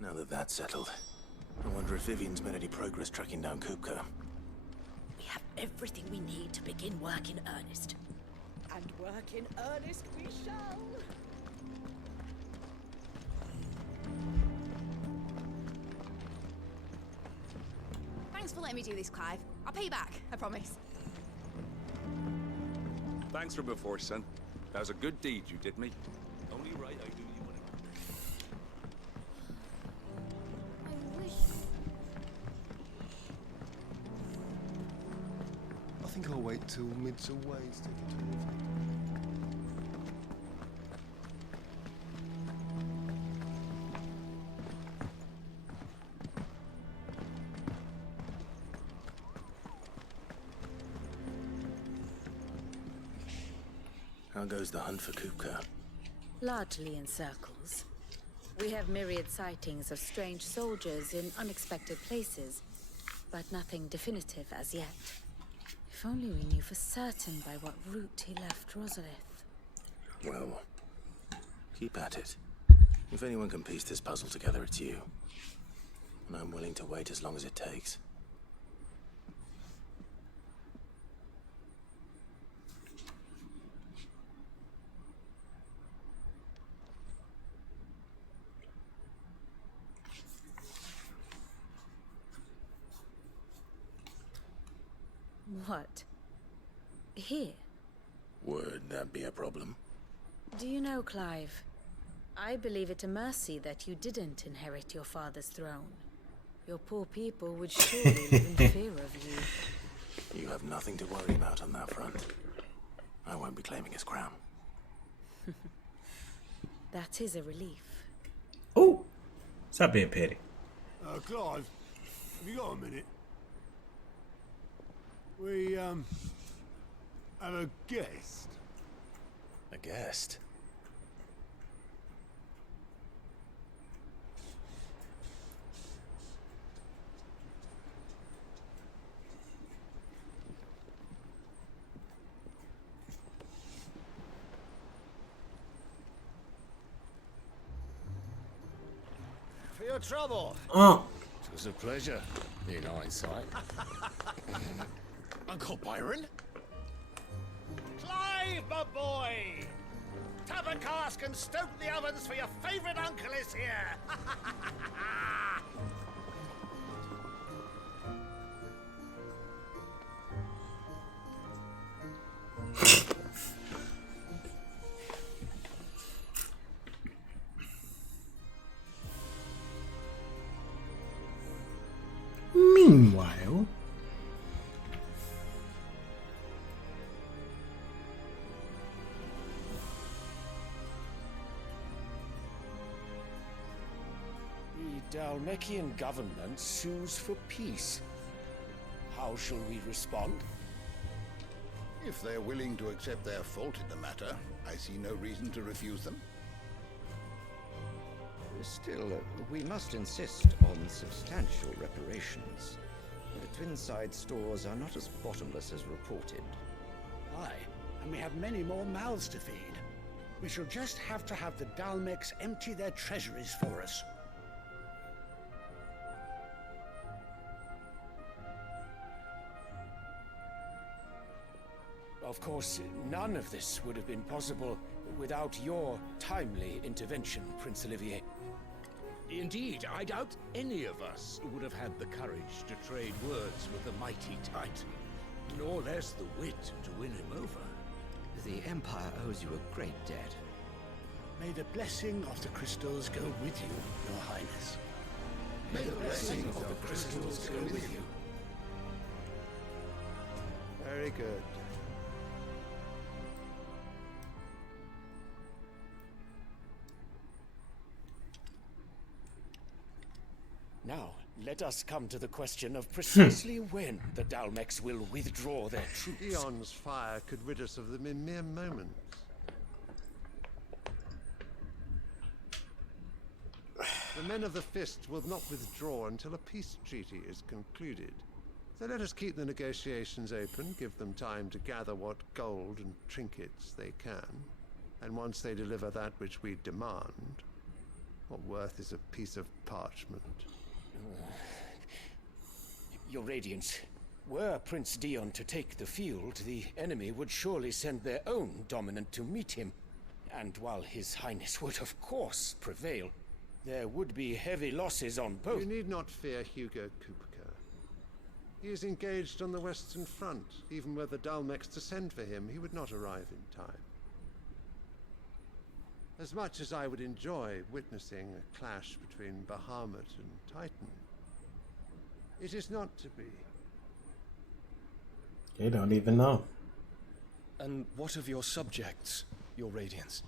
Now that that's settled, I wonder if Vivian's made any progress tracking down Kupka. We have everything we need to begin work in earnest. And work in earnest we shall. Thanks for letting me do this, Clive. I'll pay you back, I promise. Thanks for before, son. That was a good deed you did me. Only right I do you one. I think I'll wait till Mid's away to take a tour. How goes the hunt for Kupka? Largely in circles. We have myriad sightings of strange soldiers in unexpected places, but nothing definitive as yet. If only we knew for certain by what route he left Rosalith. Well, keep at it. If anyone can piece this puzzle together, it's you. And I'm willing to wait as long as it takes. What? Here? Would that be a problem? Do you know, Clive? I believe it a mercy that you didn't inherit your father's throne. Your poor people would surely live in fear of you. You have nothing to worry about on that front. I won't be claiming his crown. That is a relief. Oh! Stop being petty. Clive, have you got a minute? We, have a guest. A guest? For your trouble. Oh. It was a pleasure. In hindsight. Uncle Byron? Clive, my boy! Tap a cask and stoke the ovens for your favourite uncle is here! Meanwhile, the Dalmekian government sues for peace. How shall we respond? If they're willing to accept their fault in the matter, I see no reason to refuse them. Still, we must insist on substantial reparations. The Twinside stores are not as bottomless as reported. Aye, and we have many more mouths to feed. We shall just have to have the Dalmecs empty their treasuries for us. Of course, none of this would have been possible without your timely intervention, Prince Olivier. Indeed, I doubt any of us would have had the courage to trade words with the mighty Titan, nor less the wit to win him over. The Empire owes you a great debt. May the blessing of the crystals go with you, Your Highness. May the blessing of the crystals go with you. Very good. Now, let us come to the question of precisely when the Dalmecs will withdraw their troops. Eon's fire could rid us of them in mere moments. The men of the Fist will not withdraw until a peace treaty is concluded. So let us keep the negotiations open, give them time to gather what gold and trinkets they can. And once they deliver that which we demand, what worth is a piece of parchment? Your Radiance, were Prince Dion to take the field, the enemy would surely send their own dominant to meet him. And while His Highness would of course prevail, there would be heavy losses on both. You need not fear Hugo Kupka. He is engaged on the Western Front. Even were the Dalmecs to send for him, he would not arrive in time. As much as I would enjoy witnessing a clash between Bahamut and Titan, it is not to be. they don't even know. And what of your subjects, Your Radiance?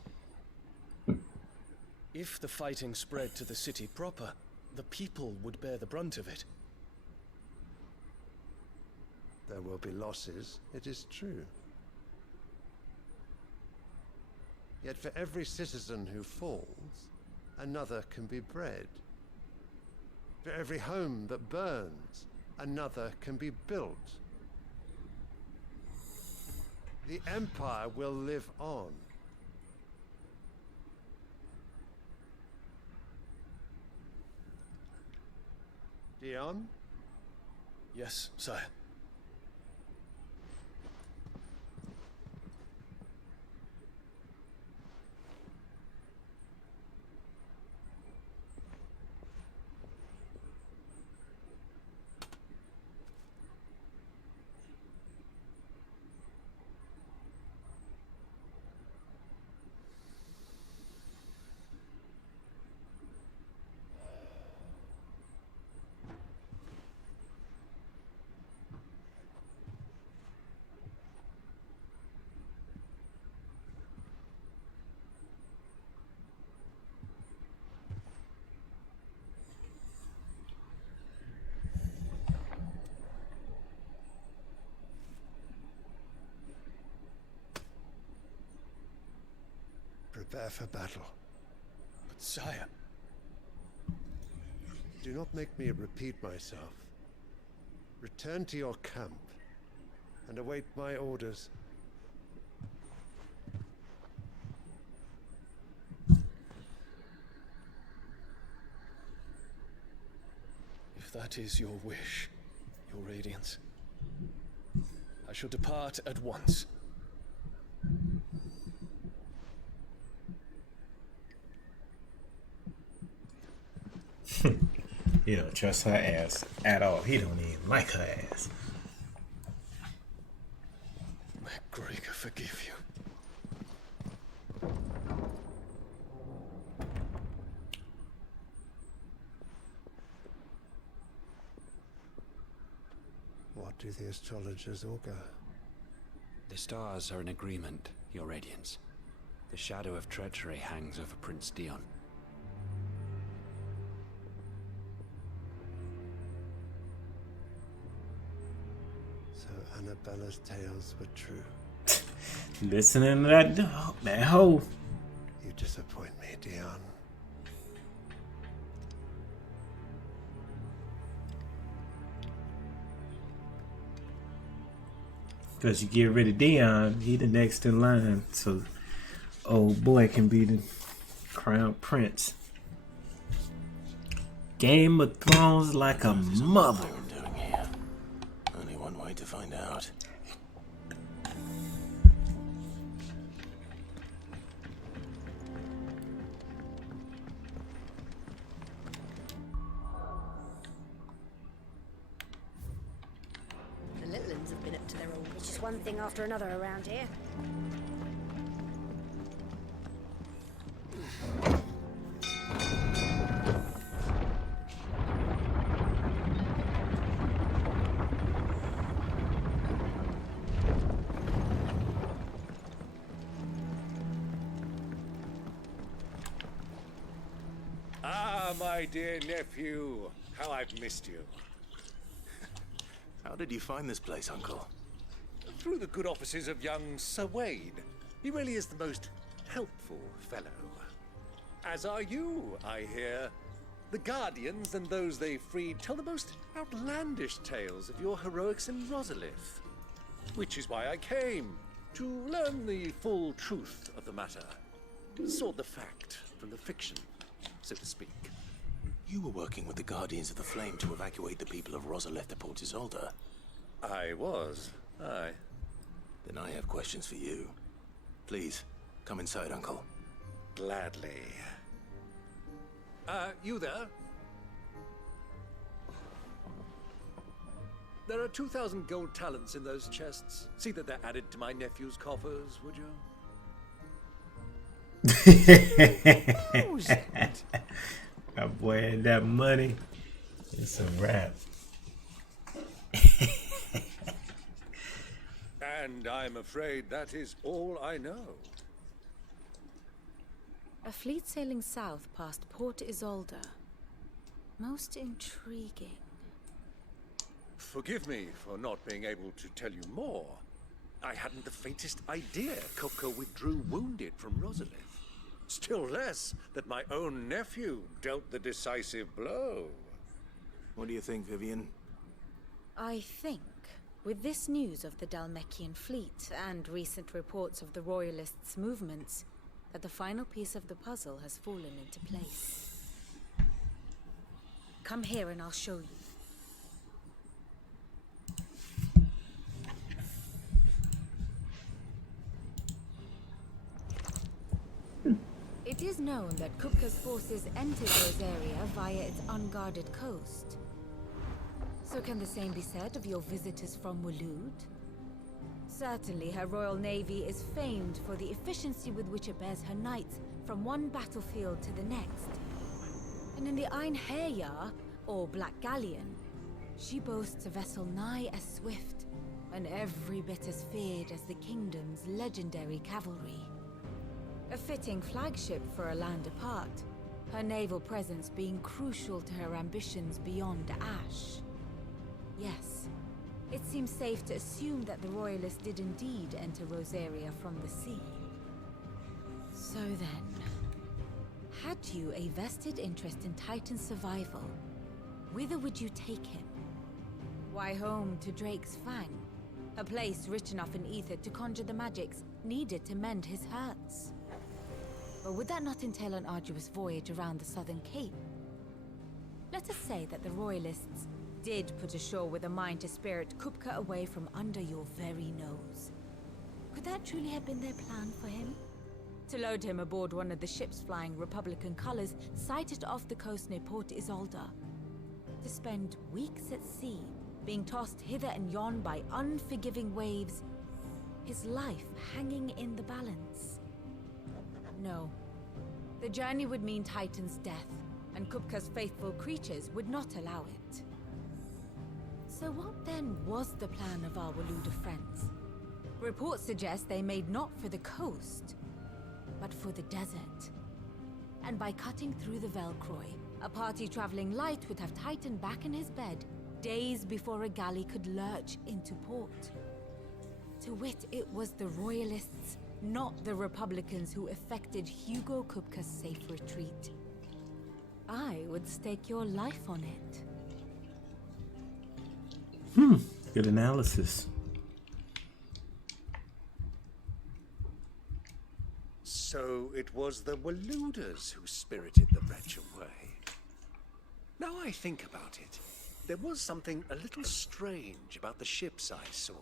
If the fighting spread to the city proper, the people would bear the brunt of it. There will be losses, it is true. Yet for every citizen who falls, another can be bred. For every home that burns, another can be built. The Empire will live on. Dion? Yes, sire. Prepare for battle. But sire... Do not make me repeat myself. Return to your camp and await my orders. If that is your wish, Your Radiance, I shall depart at once. He don't trust her ass at all. He don't even like her ass. May Gregor forgive you. What do the astrologers augur? The stars are in agreement, Your Radiance. The shadow of treachery hangs over Prince Dion. So Annabella's tales were true. Listening to that hoe. You disappoint me, Dion. Because you get rid of Dion, he the next in line. So old boy can be the crown prince. Game of Thrones like a mother. Doing here. Only one way to find out. The little ones have been up to their old. It's just one thing after another around here. Ah, my dear nephew, how I've missed you. How did you find this place, Uncle? Through the good offices of young Sir Wayne. He really is the most helpful fellow. As are you, I hear. The Guardians and those they freed tell the most outlandish tales of your heroics in Rosalith. Which is why I came, to learn the full truth of the matter. Sort the fact from the fiction, so to speak. You were working with the Guardians of the Flame to evacuate the people of Rosalith to Port Isolde. I was, aye. Then I have questions for you. Please, come inside, Uncle. Gladly. You there? There are 2,000 gold talents in those chests. See that they're added to my nephew's coffers, would you? That boy had that money. It's a wrap. And I'm afraid that is all I know. A fleet sailing south past Port Isolde. Most intriguing. Forgive me for not being able to tell you more. I hadn't the faintest idea Kupka withdrew wounded from Rosalith. Still less that my own nephew dealt the decisive blow. What do you think, Vivian? I think, with this news of the Dhalmekian fleet and recent reports of the Royalists' movements, that the final piece of the puzzle has fallen into place. Come here and I'll show you. It is known that Kupka's forces entered Rosaria via its unguarded coast. So can the same be said of your visitors from Waloed? Certainly her royal navy is famed for the efficiency with which it bears her knights from one battlefield to the next. And in the Einherjar, or Black Galleon, she boasts a vessel nigh as swift and every bit as feared as the kingdom's legendary cavalry. A fitting flagship for a land apart, her naval presence being crucial to her ambitions beyond Ash. Yes, it seems safe to assume that the Royalists did indeed enter Rosaria from the sea. So then, had you a vested interest in Titan's survival, whither would you take him? Why, home to Drake's Fang, a place rich enough in ether to conjure the magics needed to mend his hurts. But would that not entail an arduous voyage around the southern cape? Let us say that the Royalists did put ashore with a mind to spirit Kupka away from under your very nose. Could that truly have been their plan for him? To load him aboard one of the ships flying Republican colors sighted off the coast near Port Isolde. To spend weeks at sea, being tossed hither and yon by unforgiving waves, his life hanging in the balance. No. The journey would mean Titan's death, and Kupka's faithful creatures would not allow it. So what then was the plan of our Waluda friends? Reports suggest they made not for the coast, but for the desert. And by cutting through the Velcroy, a party traveling light would have Titan back in his bed days before a galley could lurch into port. To wit, it was the Royalists, not the Republicans, who effected Hugo Kupka's safe retreat. I would stake your life on it. Good analysis. So it was the Waludas who spirited the wretch away. Now I think about it, there was something a little strange about the ships I saw.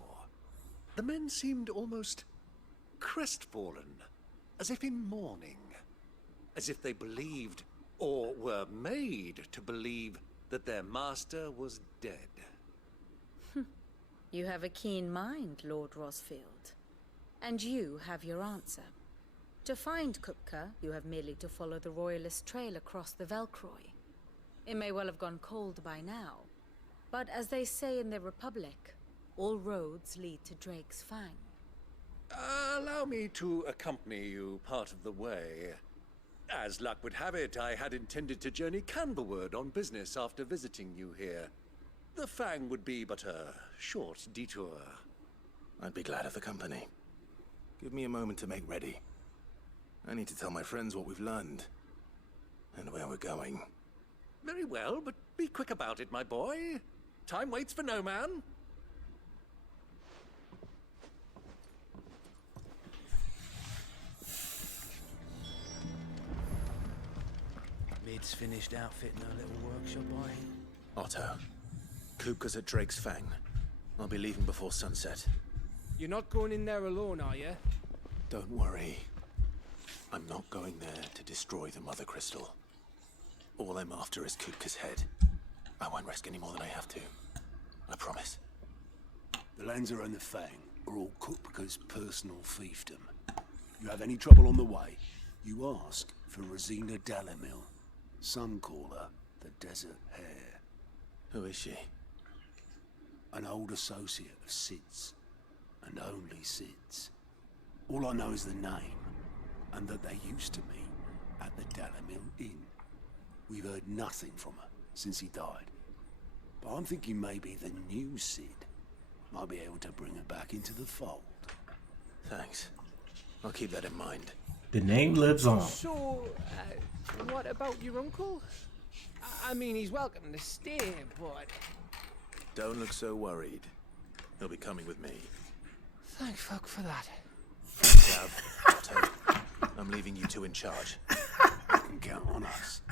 The men seemed almost crestfallen, as if in mourning, as if they believed, or were made to believe, that their master was dead. You have a keen mind, Lord Rosfield. And you have your answer. To find Kupka, you have merely to follow the Royalist trail across the Velcroy. It may well have gone cold by now, but as they say in the Republic, all roads lead to Drake's Fang. Allow me to accompany you part of the way. As luck would have it, I had intended to journey Canberward on business after visiting you here. The Fang would be but a short detour. I'd be glad of the company. Give me a moment to make ready. I need to tell my friends what we've learned and where we're going. Very well, but be quick about it, my boy. Time waits for no man. Mid's finished outfitting her little workshop, Otto, Kupka's at Drake's Fang. I'll be leaving before sunset. You're not going in there alone, are you? Don't worry. I'm not going there to destroy the Mother Crystal. All I'm after is Kupka's head. I won't risk any more than I have to. I promise. The Lancer and the Fang are all Kupka's personal fiefdom. You have any trouble on the way, you ask for Rosina Dalimil. Some call her the Desert Hare. Who is she? An old associate of Sid's, and only Sid's. All I know is the name, and that they used to meet at the Dalimil Inn. We've heard nothing from her since he died. But I'm thinking maybe the new Sid might be able to bring her back into the fold. Thanks. I'll keep that in mind. The name lives on. So, what about your uncle? I mean, he's welcome to stay, but... Don't look so worried. He'll be coming with me. Thank fuck for that. Sav, Otto, I'm leaving you two in charge. You can count on us.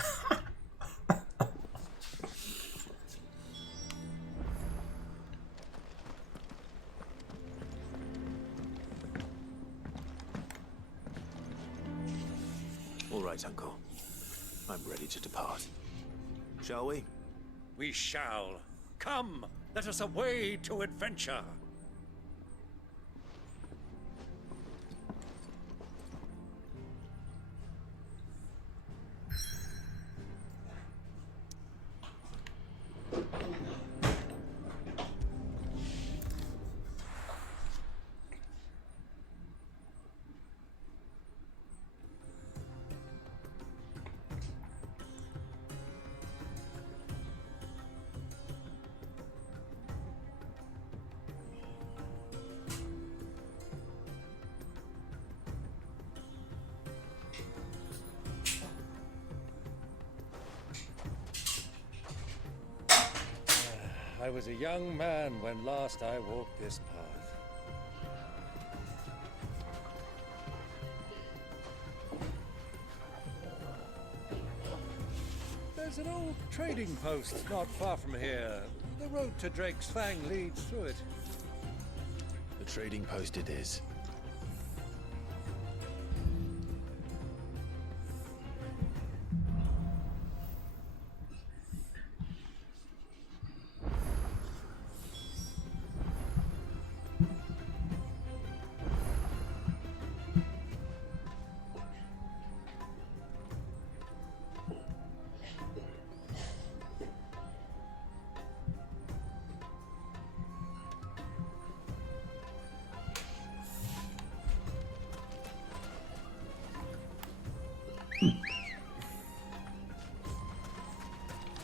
All right, Uncle. I'm ready to depart. Shall we? We shall. Come, let us away to adventure. I was a young man when last I walked this path. There's an old trading post not far from here. The road to Drake's Fang leads through it. The trading post it is.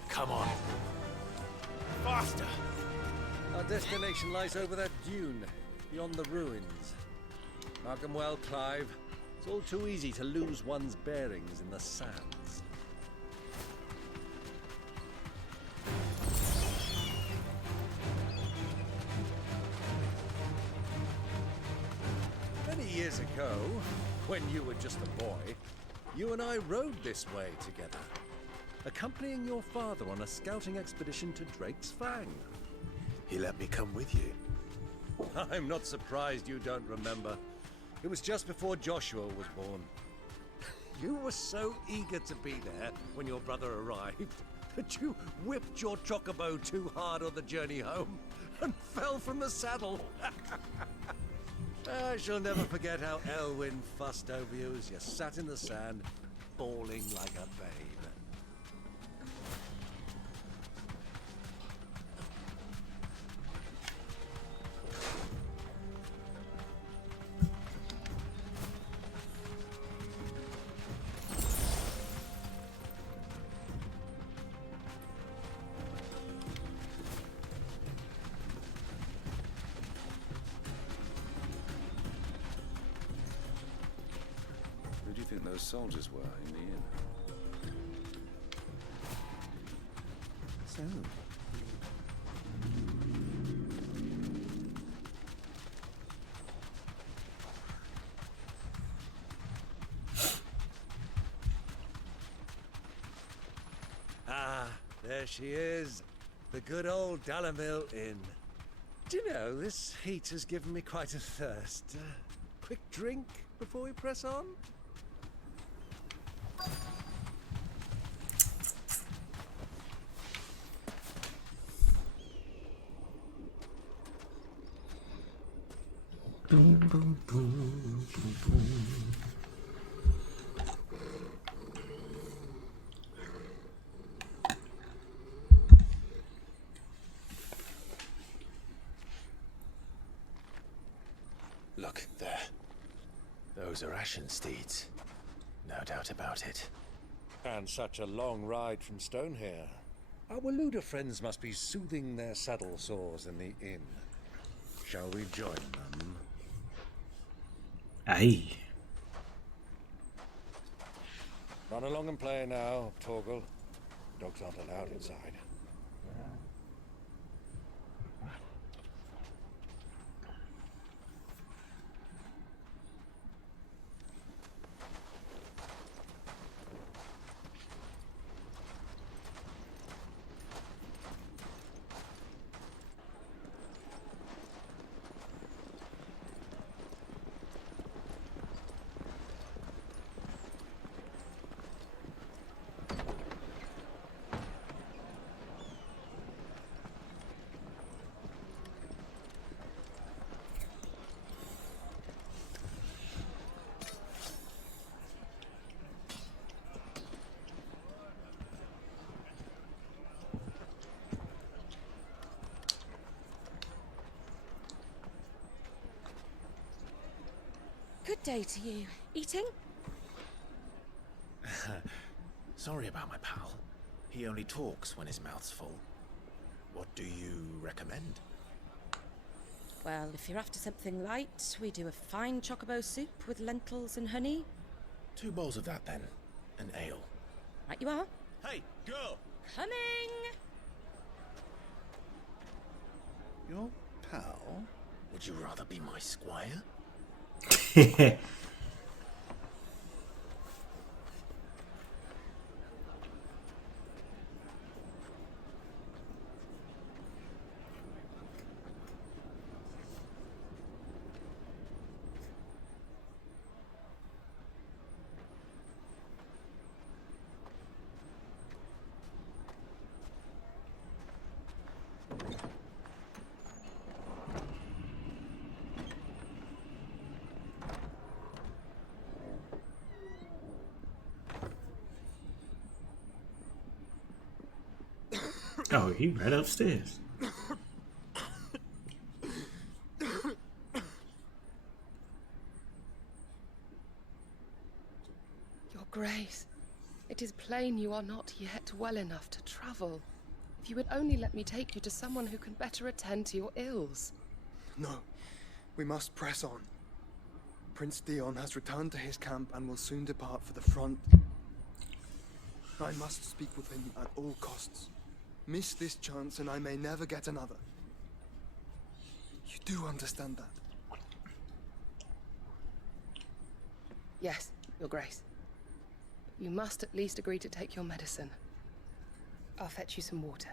Come on. Faster! Our destination lies over that dune, beyond the ruins. Mark 'em well, Clive. It's all too easy to lose one's bearings in the sands. Many years ago, when you were just a boy, you and I rode this way together, accompanying your father on a scouting expedition to Drake's Fang. He let me come with you. I'm not surprised you don't remember. It was just before Joshua was born. You were so eager to be there when your brother arrived that you whipped your chocobo too hard on the journey home and fell from the saddle. I shall never forget how Elwyn fussed over you as you sat in the sand, bawling like a babe. Who do you think those soldiers were in the inn? So, Ah, there she is. The good old Dalamil Inn. Do you know, this heat has given me quite a thirst. Quick drink before we press on? Boom, boom, boom, boom, boom. look there. Those are Ashen steeds. No doubt about it. And such a long ride from Stonehair. Our Waluda friends must be soothing their saddle sores in the inn. Shall we join them? Aye. Run along and play now, Torgal. Dogs aren't allowed inside. Good day to you. Eating? Sorry about my pal. He only talks when his mouth's full. What do you recommend? Well, if you're after something light, we do a fine chocobo soup with lentils and honey. 2 bowls of that then. An ale. Right you are. Hey, girl! Coming! Your pal? Would you rather be my squire? Oh, he right upstairs. Your Grace, it is plain you are not yet well enough to travel. If you would only let me take you to someone who can better attend to your ills. No, we must press on. Prince Dion has returned to his camp and will soon depart for the front. I must speak with him at all costs. Miss this chance and I may never get another. You do understand that? Yes, Your Grace. You must at least agree to take your medicine. I'll fetch you some water.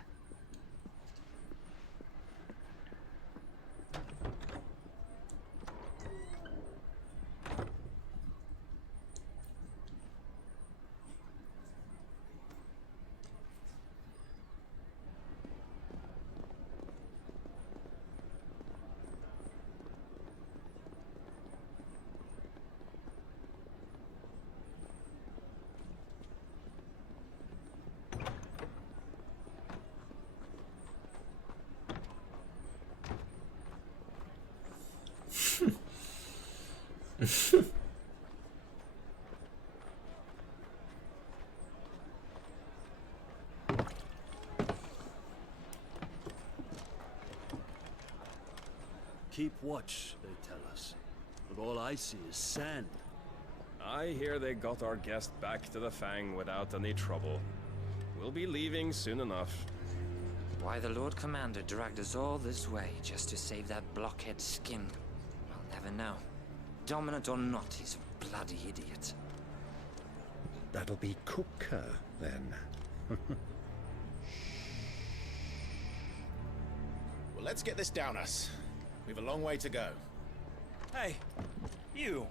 Keep watch, they tell us. But all I see is sand. I hear they got our guest back to the Fang without any trouble. We'll be leaving soon enough. Why the Lord Commander dragged us all this way just to save that blockhead skin, I'll never know. Dominant or not, he's a bloody idiot. That'll be Cooker, then. Well, let's get this down us. We've a long way to go. Hey, you.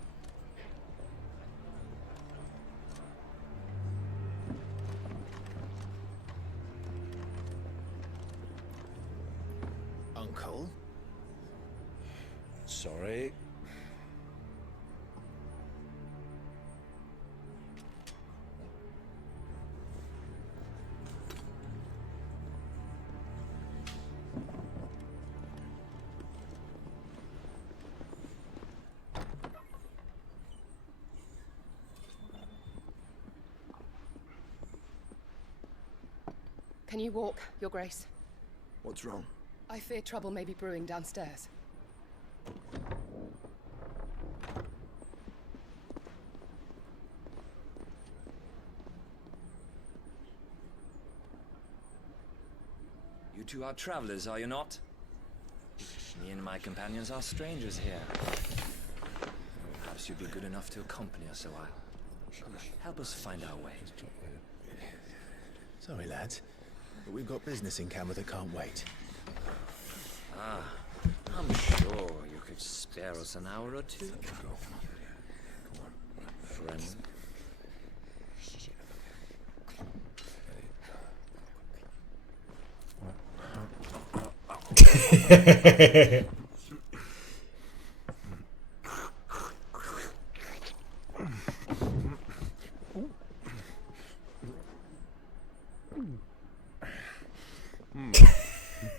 Uncle? Sorry. Can you walk, Your Grace? What's wrong? I fear trouble may be brewing downstairs. You two are travelers, are you not? Me and my companions are strangers here. Perhaps you'd be good enough to accompany us a while. Help us find our way. Sorry, lads, but we've got business in camera that can't wait. Ah, I'm sure you could spare us an hour or two. Friend.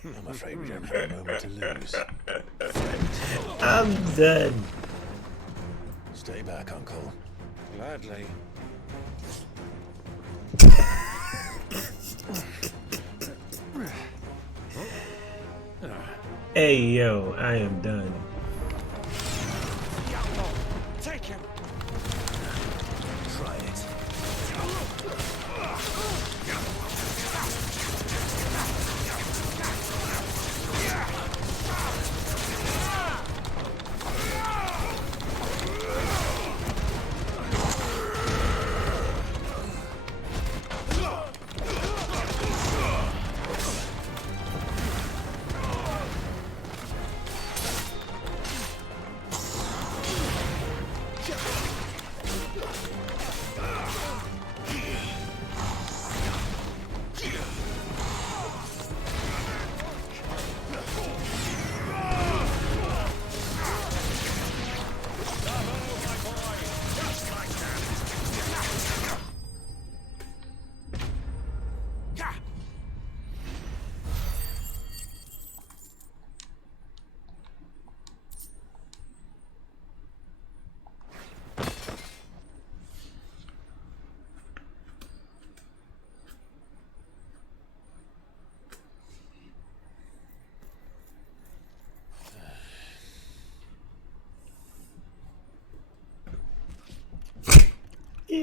I'm afraid we don't have a moment to lose. I'm done. Stay back, Uncle. Gladly. Hey yo, I am done. Take him. Try it.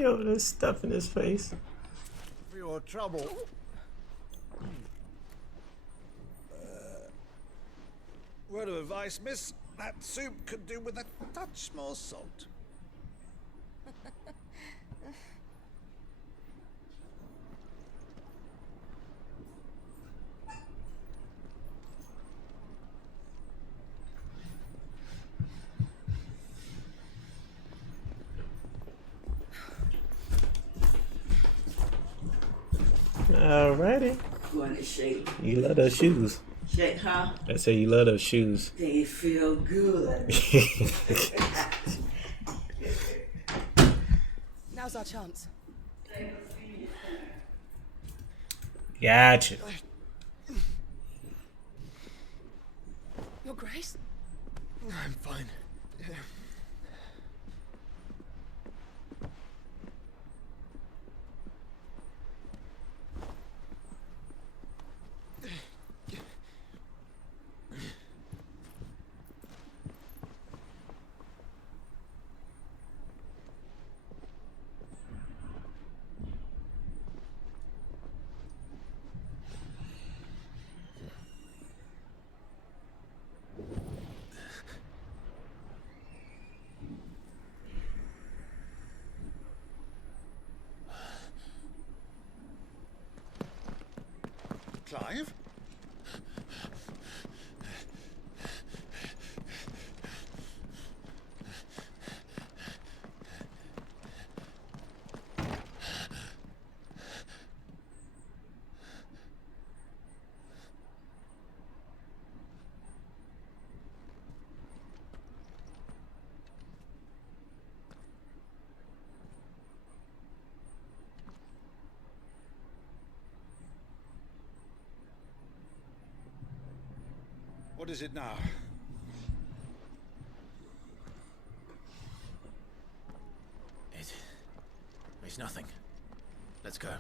He over there stuffing his face. For your trouble. Word of advice, miss. That soup could do with a touch more salt. Alrighty. Want to shake? You love those shoes. Shake, huh? I say you love those shoes. They feel good. Now's our chance. Gotcha. Your Grace? I'm fine. Clive? What is it now? It's nothing. Let's go.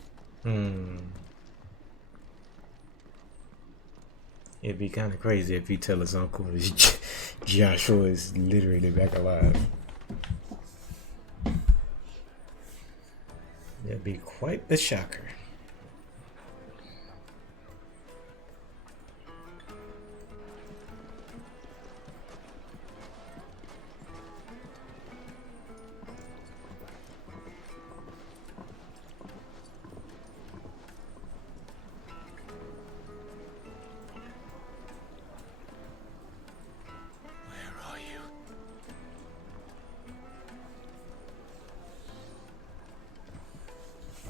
It'd be kind of crazy if you tell his uncle Joshua is literally back alive. That'd be quite the shocker.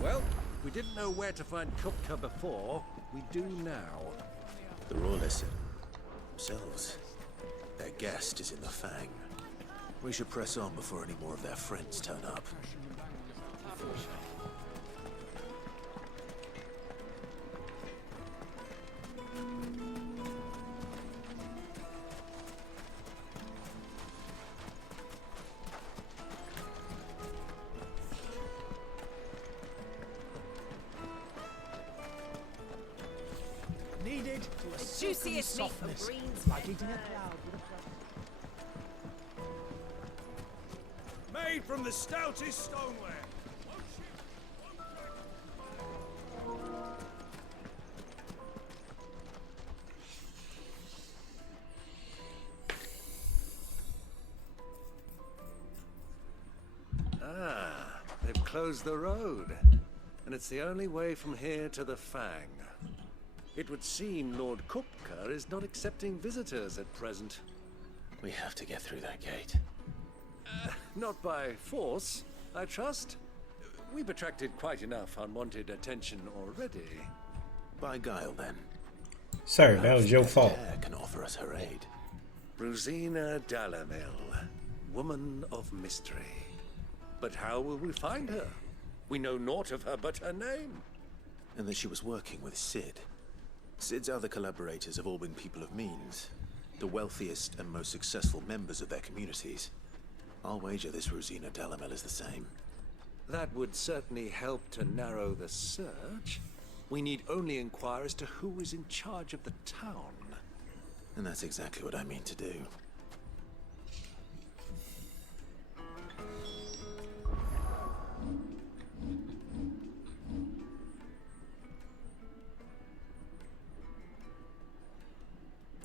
Well, we didn't know where to find Kupka before. We do now. The Rawless themselves. Their guest is in the Fang. We should press on before any more of their friends turn up. Needed to a Juiciest meat for softness, greens. like eating a cloud with a Made from the stoutest stoneware. Ah, they've closed the road. And it's the only way from here to the Fang. It would seem Lord Kupka is not accepting visitors at present. We have to get through that gate. Not by force, I trust. We've attracted quite enough unwanted attention already. By guile, then. Sir, that was your fault. Can offer us her aid. Rosina Dalamil, woman of mystery. But how will we find her? We know naught of her but her name. And that she was working with Sid. Sid's other collaborators have all been people of means. The wealthiest and most successful members of their communities. I'll wager this Rosina Dalamel is the same. That would certainly help to narrow the search. We need only inquire as to who is in charge of the town. And that's exactly what I mean to do.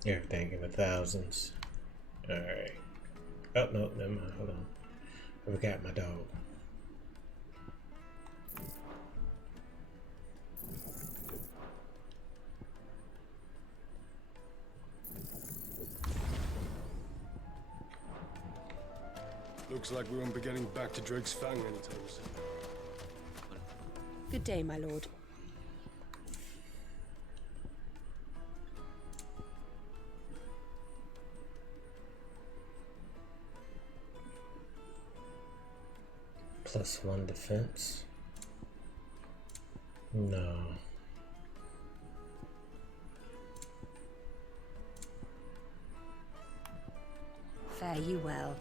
Everything in the thousands. Alright. Oh, no, never mind. Hold on. I forgot my dog. Looks like we won't be getting back to Drake's Fang anytime soon. Good day, my lord. +1 defense. No. Fare you well.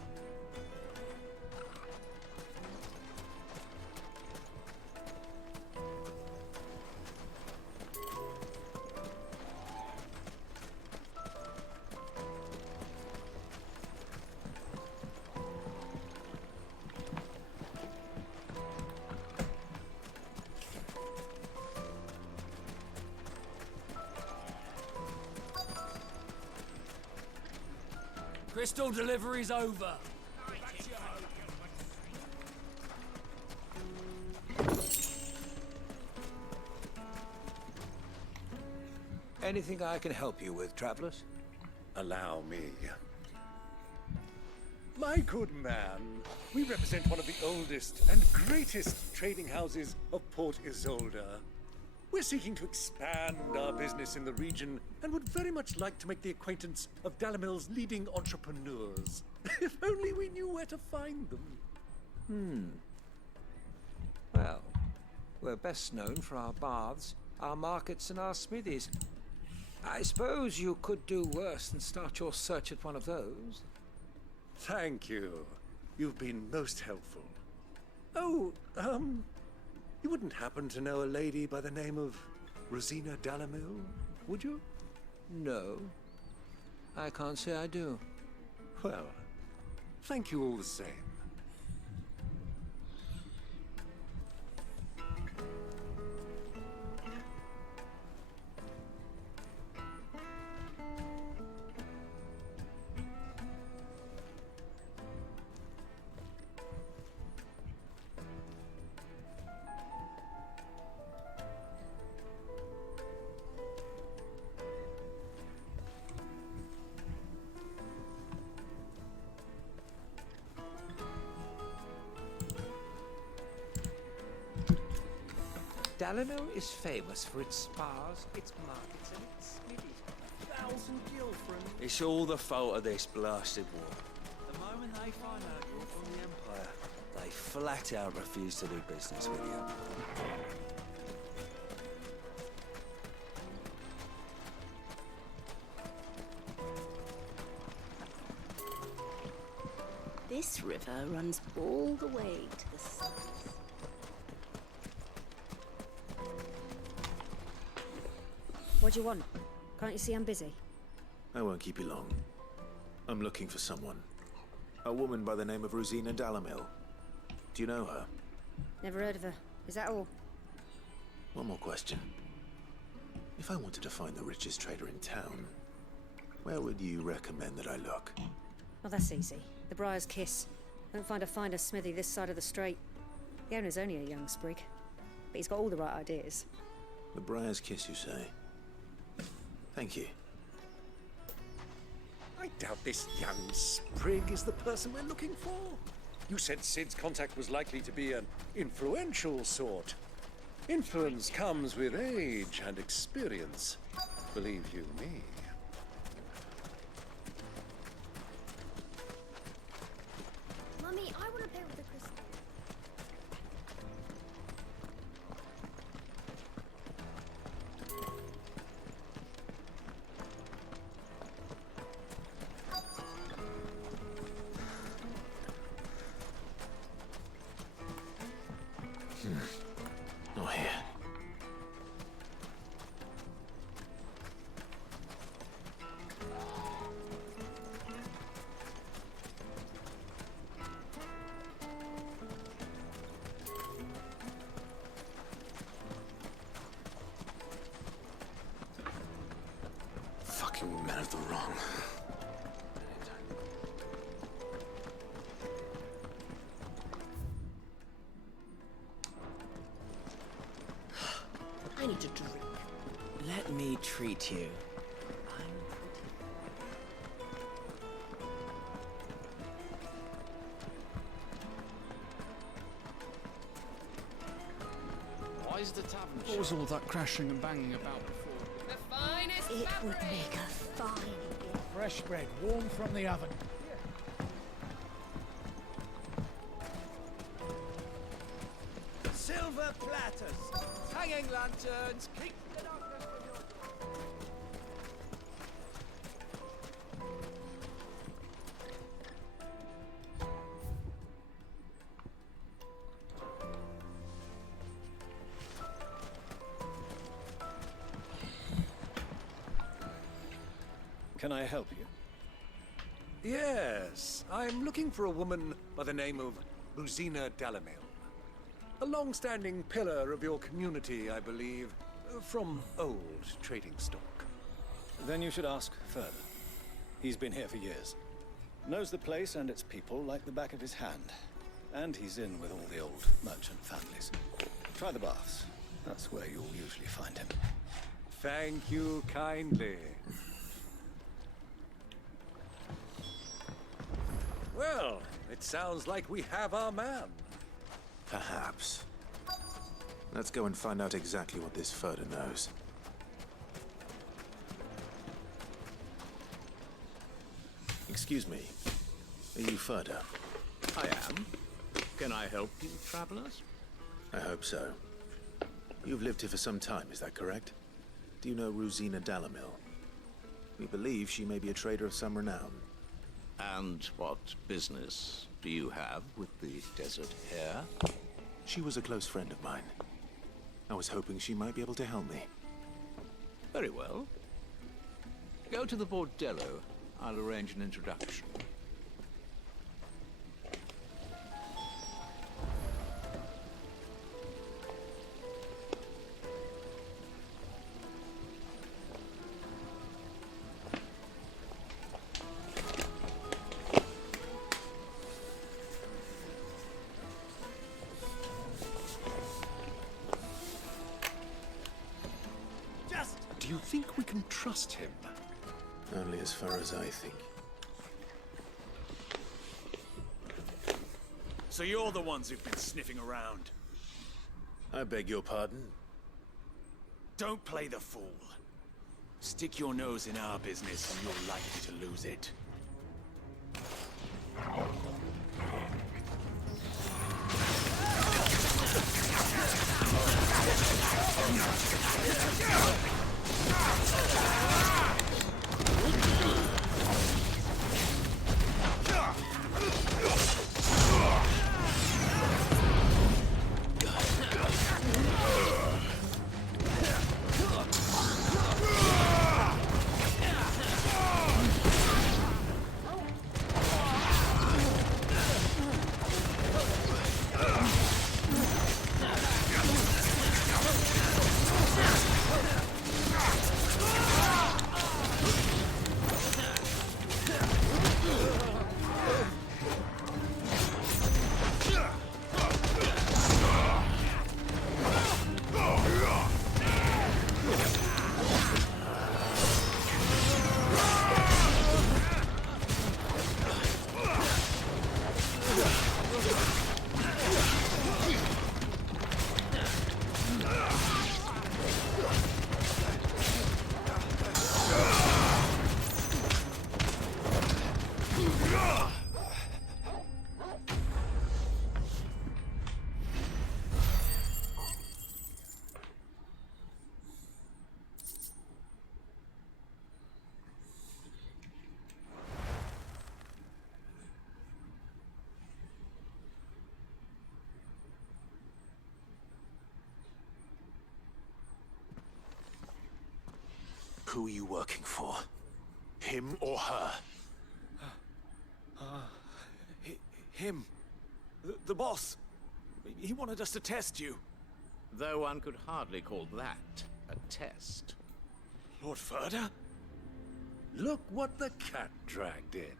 Crystal delivery's over. Anything I can help you with, travelers? Allow me. My good man, we represent one of the oldest and greatest trading houses of Port Isolde. We're seeking to expand our business in the region and would very much like to make the acquaintance of Dalamil's leading entrepreneurs. If only we knew where to find them. Well, we're best known for our baths, our markets, and our smithies. I suppose you could do worse than start your search at one of those. Thank you. You've been most helpful. Oh, you wouldn't happen to know a lady by the name of Rosina Dalamil, would you? No. I can't say I do. Well, thank you all the same. Dalamil is famous for its spas, its markets, and its smithies. 1,000 gil for an... It's all the fault of this blasted war. The moment they find out you're from the Empire, They flat out refuse to do business with you. This river runs all the way to the south. What do you want? Can't you see I'm busy? I won't keep you long. I'm looking for someone. A woman by the name of Rosina Dalamil. Do you know her? Never heard of her. Is that all? One more question. If I wanted to find the richest trader in town, where would you recommend that I look? Oh, that's easy. The Briar's Kiss. Won't find a finer smithy this side of the strait. The owner's only a young sprig, but he's got all the right ideas. The Briar's Kiss, you say? Thank you. I doubt this young sprig is the person we're looking for. You said Sid's contact was likely to be an influential sort. Influence comes with age and experience, believe you me. Mummy, I want to play with the crystal. Not here. Men of the wrong. I need a drink. Let me treat you. Why is the tavern What was all that crashing and banging about before? The finest It would fabric. make a fine gift. Fresh bread, warm from the oven. Silver platters, hanging lanterns, keep the darkness from your door. Can I help you? Yes, I'm looking for a woman by the name of Rosina Dalamil. A long-standing pillar of your community, I believe, from old trading stock. Then you should ask further. He's been here for years. Knows the place and its people like the back of his hand. And he's in with all the old merchant families. Try the baths. That's where you'll usually find him. Thank you kindly. Well, it sounds like we have our man. Perhaps. Let's go and find out exactly what this Furder knows. Excuse me. Are you Furder? I am. Can I help you, travelers? I hope so. You've lived here for some time, is that correct? Do you know Rosina Dalamil? We believe she may be a trader of some renown. And what business do you have with the desert hare? She was a close friend of mine. I was hoping she might be able to help me. Very well. Go to the bordello. I'll arrange an introduction. Do you think we can trust him? Only as far as I think. So you're the ones who've been sniffing around. I beg your pardon? Don't play the fool. Stick your nose in our business and you're likely to lose it. Who are you working for? Him or her? Him. The boss. He wanted us to test you. Though one could hardly call that a test. Lord Furder? Look what the cat dragged in.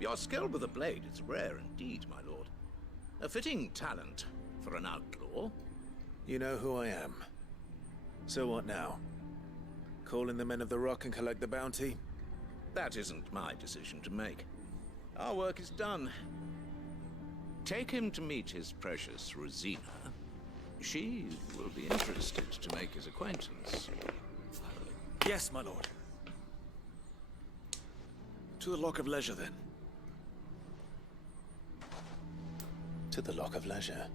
Your skill with the blade is rare indeed, my lord. A fitting talent for an outlaw. You know who I am. So what now? Call in the Men of the Rock and collect the bounty? That isn't my decision to make. Our work is done. Take him to meet his precious Rosina. She will be interested to make his acquaintance. Yes, my lord. To the Lock of Leisure, then. To the Lock of Leisure.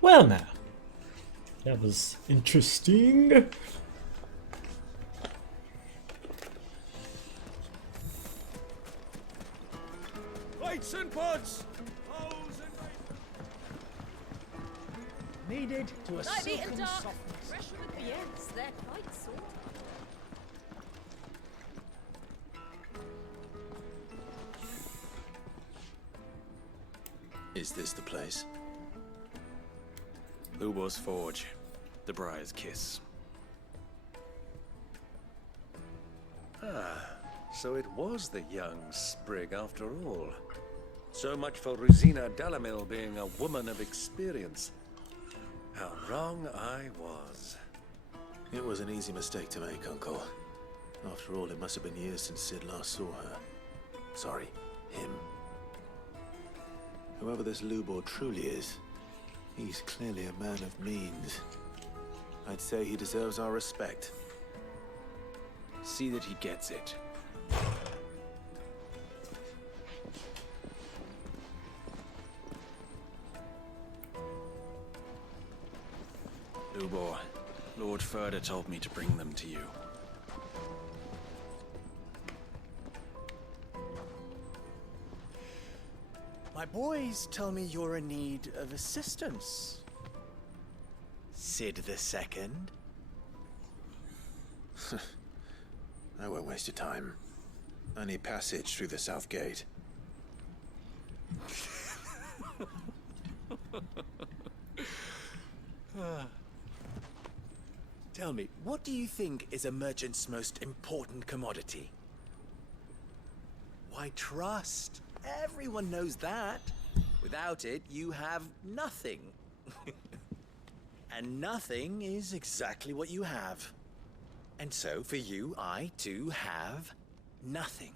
Well, now. That was interesting. Lights and pods! Needed to a Light, meat, and silken dark. softness. Fresh from the yes, they're quite sort. Is this the place? Lubor's Forge. The Briar's Kiss. Ah, so it was the young sprig after all. So much for Rosina Dalamil being a woman of experience. How wrong I was. It was an easy mistake to make, Uncle. After all, it must have been years since Sid last saw her. Sorry, him. Whoever this Lubor truly is, he's clearly a man of means. I'd say he deserves our respect. See that he gets it. Lubor, Lord Furder told me to bring them to you. My boys tell me you're in need of assistance. Sid the Second. I won't waste your time. I need passage through the south gate. Tell me, what do you think is a merchant's most important commodity? Why, trust. Everyone knows that. Without it, you have nothing. And nothing is exactly what you have. And so, for you, I, too, have nothing.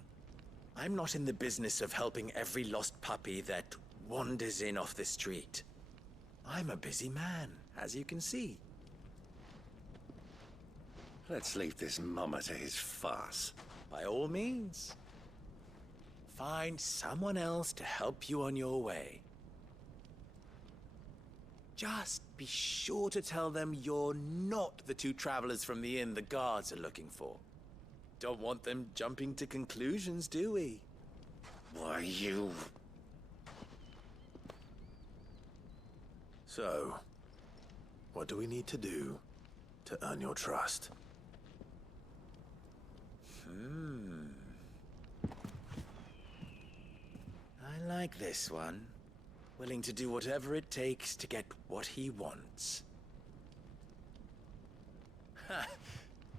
I'm not in the business of helping every lost puppy that wanders in off the street. I'm a busy man, as you can see. Let's leave this mummer to his farce. By all means. Find someone else to help you on your way. Just be sure to tell them you're not the two travelers from the inn the guards are looking for. Don't want them jumping to conclusions, do we? Why, you... So, what do we need to do to earn your trust? I like this one. Willing to do whatever it takes to get what he wants. Ha!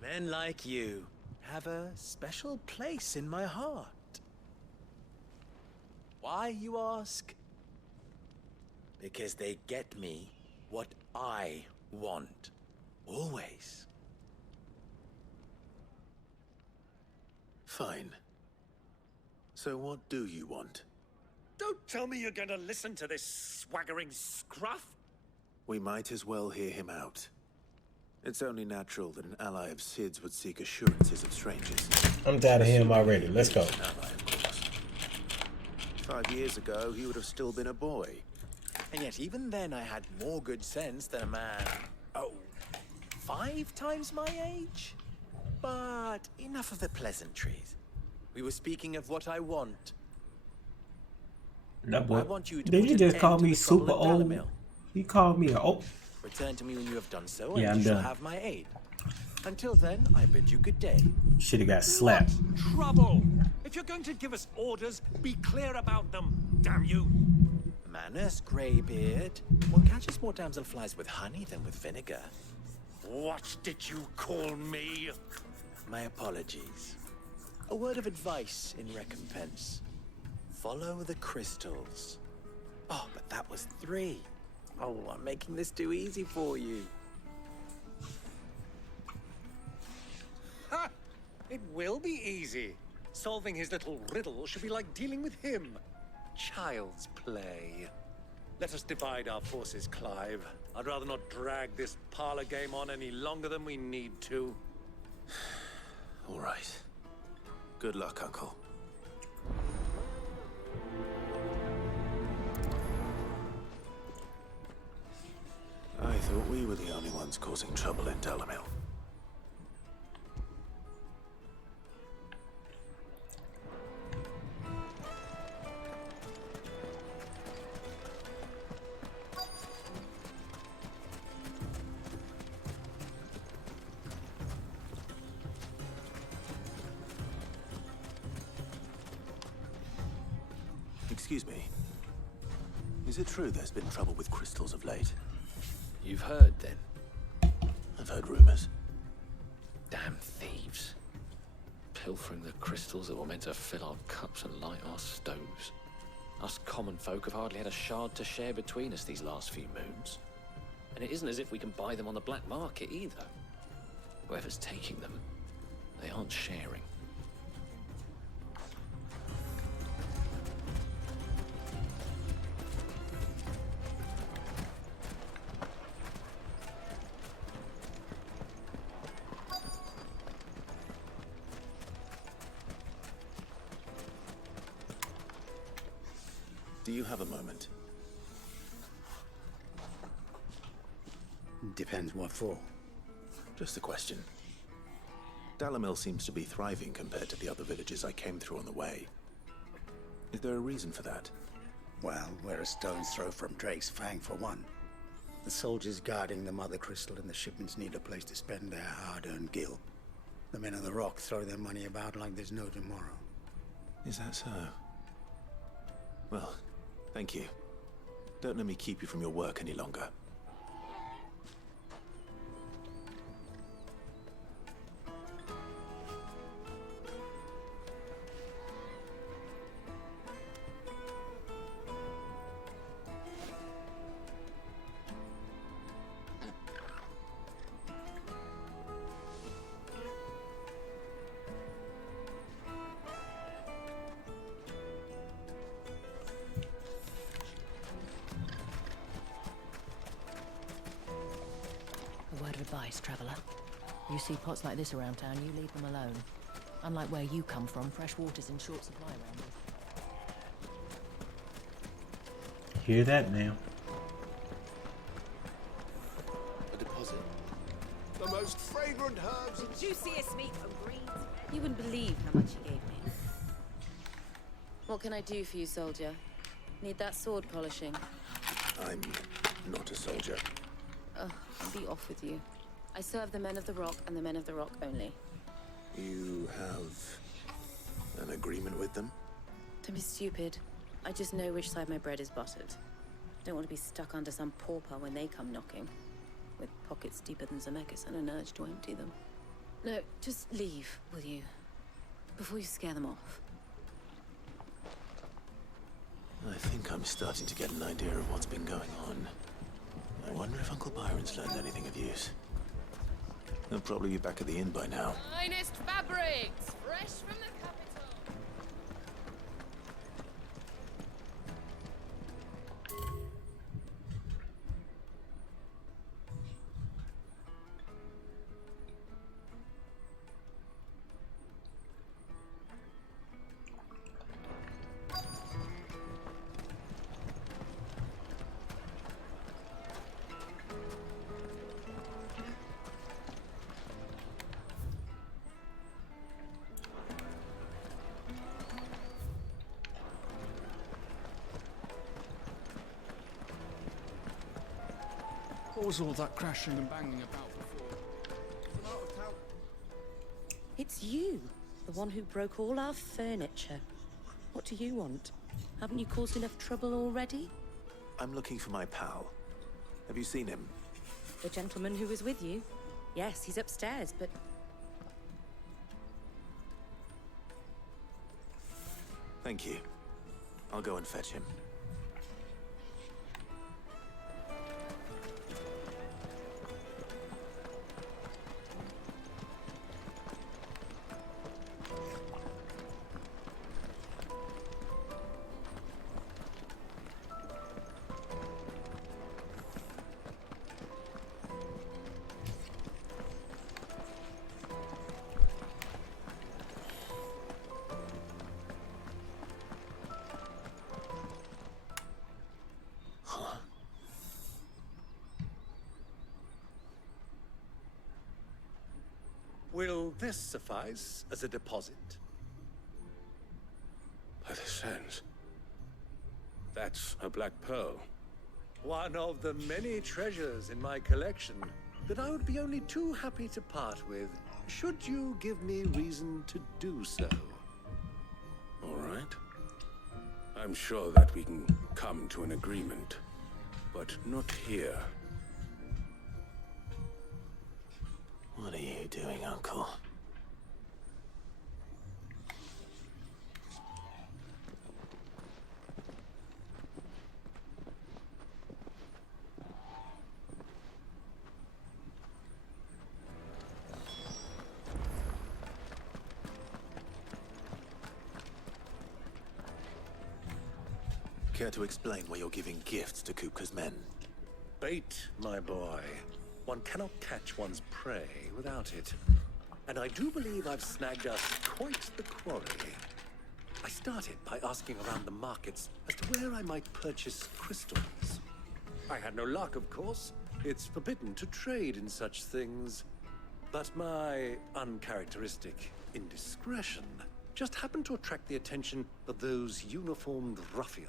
Men like you have a special place in my heart. Why, you ask? Because they get me what I want. Always. Fine. So what do you want? Don't tell me you're going to listen to this swaggering scruff. We might as well hear him out. It's only natural that an ally of Sid's would seek assurances of strangers. I'm tired of him already. Let's go. An ally, of course. 5 years ago, he would have still been a boy. And yet even then I had more good sense than a man, 5 times my age? But enough of the pleasantries. We were speaking of what I want. That boy. I want you to Did put you an just end call to me the trouble super at old? Dalamil. He called me a old. Return to me when you have done so, Yeah, and I'm you shall done. have my aid. Until then, I bid you good day. Should have got slapped. Trouble! If you're going to give us orders, be clear about them, damn you! manners, Greybeard. One catches more damselflies with honey than with vinegar. What did you call me? My apologies. A word of advice in recompense. Follow the crystals. Oh, but that was 3. Oh, I'm making this too easy for you. Ha! It will be easy. Solving his little riddle should be like dealing with him. Child's play. Let us divide our forces, Clive. I'd rather not drag this parlor game on any longer than we need to. All right. Good luck, Uncle. I thought we were the only ones causing trouble in Dalamil. Excuse me. Is it true there's been trouble with crystals of late? You've heard, then? I've heard rumors. Damn thieves. Pilfering the crystals that were meant to fill our cups and light our stoves. Us common folk have hardly had a shard to share between us these last few moons. And it isn't as if we can buy them on the black market either. Whoever's taking them, they aren't sharing. Do you have a moment? Depends what for. Just a question. Dalamil seems to be thriving compared to the other villages I came through on the way. Is there a reason for that? Well, we're a stone's throw from Drake's Fang, for one. The soldiers guarding the Mother Crystal and the shipments need a place to spend their hard-earned gil. The men of the Rock throw their money about like there's no tomorrow. Is that so? Well, thank you. Don't let me keep you from your work any longer. A word of advice, traveller. You see pots like this around town, you leave them alone. Unlike where you come from, fresh water's in short supply around here. Hear that now? A deposit. The most fragrant herbs and Juiciest meat from greens. You wouldn't believe how much he gave me. What can I do for you, soldier? Need that sword polishing? I'm not a soldier. Ugh, I'll be off with you. I serve the men of the Rock and the men of the Rock only. You have an agreement with them? Don't be stupid. I just know which side my bread is buttered. Don't want to be stuck under some pauper when they come knocking. With pockets deeper than Zemeckis and an urge to empty them. No, just leave, will you? Before you scare them off. I think I'm starting to get an idea of what's been going on. I wonder if Uncle Byron's learned anything of use. He'll probably be back at the inn by now. Finest fabrics, fresh from the capital. What was all that crashing and banging about before? I'm out of town. It's you, the one who broke all our furniture. What do you want? Haven't you caused enough trouble already? I'm looking for my pal. Have you seen him? The gentleman who was with you? Yes, he's upstairs, but... Thank you. I'll go and fetch him. Will this suffice as a deposit? By the sands. That's a black pearl. One of the many treasures in my collection that I would be only too happy to part with, should you give me reason to do so. All right. I'm sure that we can come to an agreement, but not here. What are you doing, Uncle? Care to explain why you're giving gifts to Kupka's men? Bait, my boy. One cannot catch one's prey without it. And I do believe I've snagged us quite the quarry. I started by asking around the markets as to where I might purchase crystals. I had no luck, of course. It's forbidden to trade in such things. But my uncharacteristic indiscretion just happened to attract the attention of those uniformed ruffians.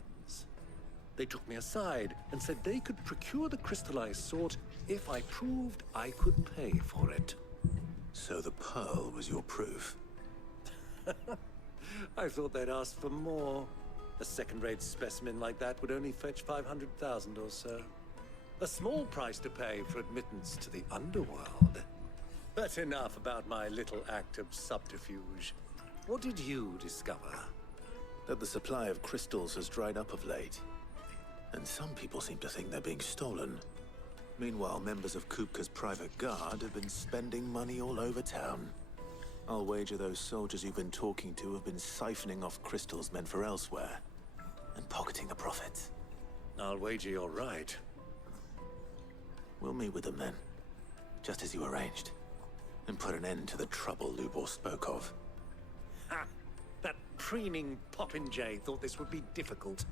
They took me aside and said they could procure the crystal I sought if I proved I could pay for it. So the pearl was your proof? I thought they'd ask for more. A second-rate specimen like that would only fetch 500,000 or so. A small price to pay for admittance to the underworld. But enough about my little act of subterfuge. What did you discover? That the supply of crystals has dried up of late. And some people seem to think they're being stolen. Meanwhile, members of Kupka's private guard have been spending money all over town. I'll wager those soldiers you've been talking to have been siphoning off crystals meant for elsewhere, and pocketing the profits. I'll wager you're right. We'll meet with them then, just as you arranged, and put an end to the trouble Lubor spoke of. Ha! That preening popinjay thought this would be difficult.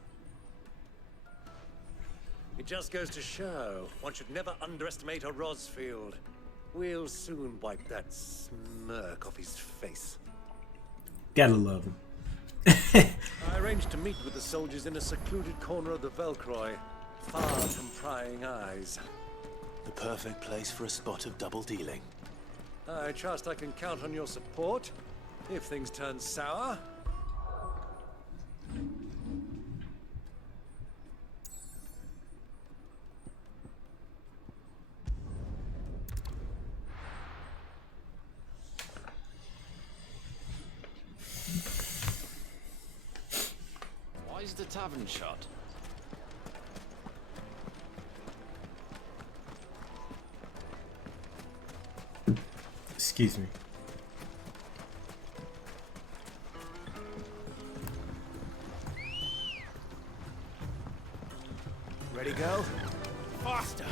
It just goes to show one should never underestimate a Rosfield. We'll soon wipe that smirk off his face. Gotta love him. I arranged to meet with the soldiers in a secluded corner of the Velcroy, far from prying eyes. The perfect place for a spot of double dealing. I trust I can count on your support if things turn sour. Why is the tavern shut? Excuse me. Ready, go? Faster!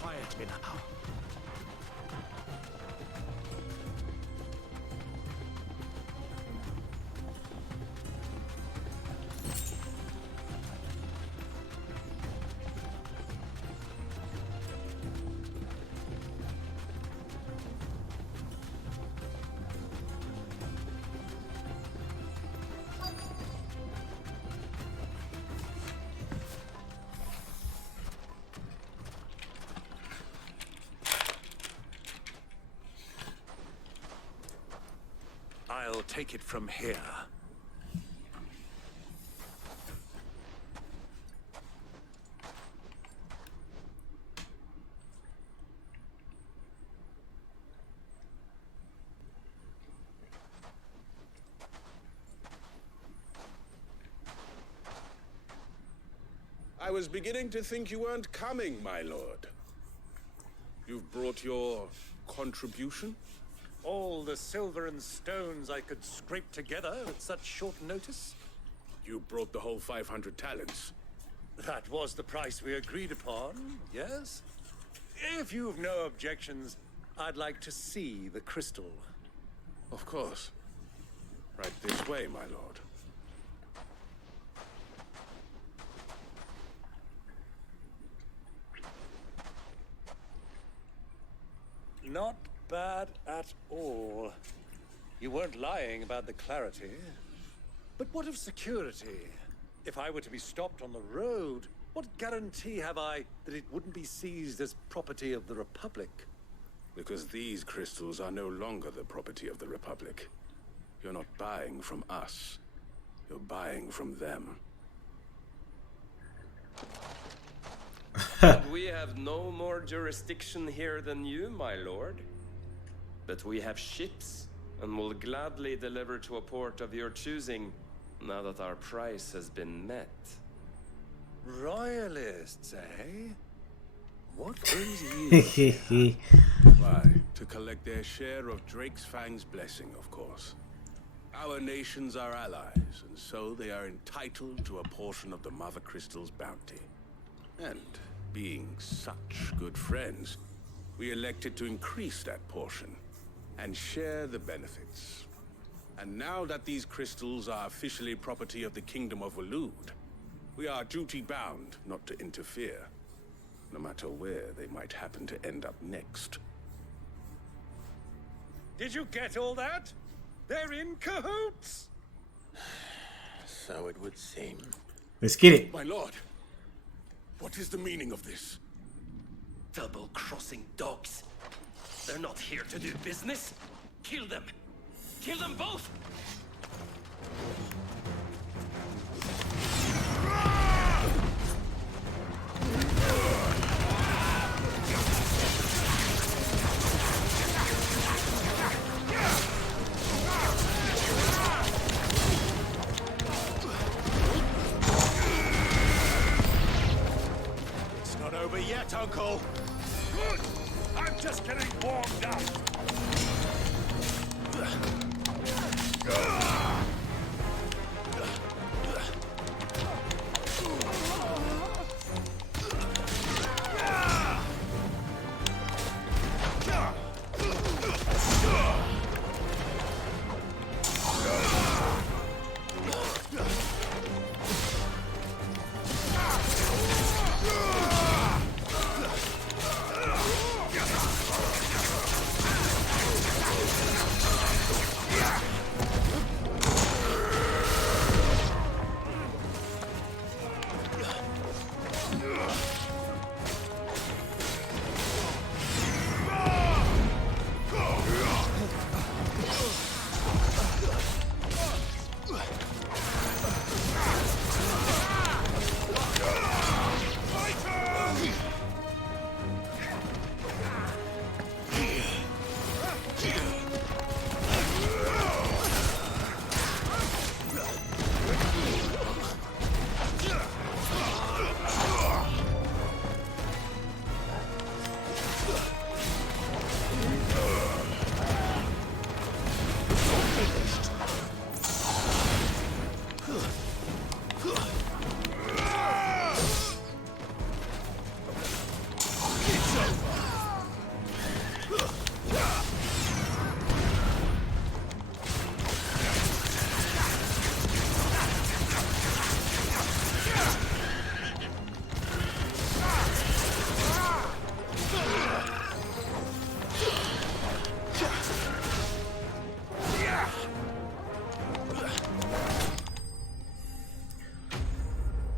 Quiet me now. I'll take it from here. I was beginning to think you weren't coming, my lord. You've brought your contribution? All the silver and stones I could scrape together at such short notice? You brought the whole 500 talents. That was the price we agreed upon, yes? If you've no objections, I'd like to see the crystal. Of course. Right this way, my lord. Not bad at all. You weren't lying about the clarity. But what of security? If I were to be stopped on the road, what guarantee have I that it wouldn't be seized as property of the Republic? Because these crystals are no longer the property of the Republic. You're not buying from us. You're buying from them. And we have no more jurisdiction here than you, my lord. But we have ships, and will gladly deliver to a port of your choosing, now that our price has been met. Royalists, eh? What brings you? Why, to collect their share of Drake's Fang's blessing, of course. Our nations are allies, and so they are entitled to a portion of the Mother Crystal's bounty. And being such good friends, we elected to increase that portion and share the benefits. And now that these crystals are officially property of the Kingdom of Waloed, we are duty-bound not to interfere, no matter where they might happen to end up next. Did you get all that? They're in cahoots! So it would seem. Let's get it. My lord, what is the meaning of this? Double-crossing dogs. They're not here to do business. Kill them. Kill them both! It's not over yet, Uncle. Good. I'm just getting warmed up.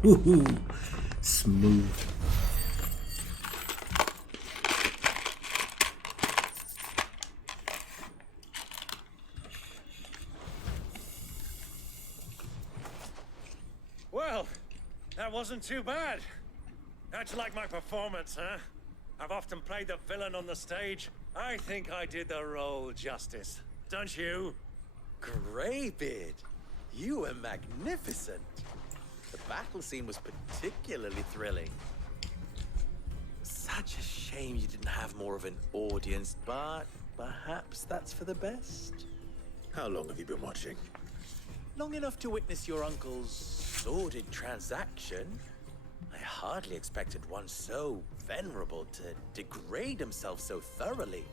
Woohoo! Smooth. wasn't too bad. How'd you like my performance, huh? I've often played the villain on the stage. I think I did the role justice. Don't you? Greybeard, you were magnificent. The battle scene was particularly thrilling. Such a shame you didn't have more of an audience, but perhaps that's for the best. How long have you been watching? Long enough to witness your uncle's sordid transaction. I hardly expected one so venerable to degrade himself so thoroughly,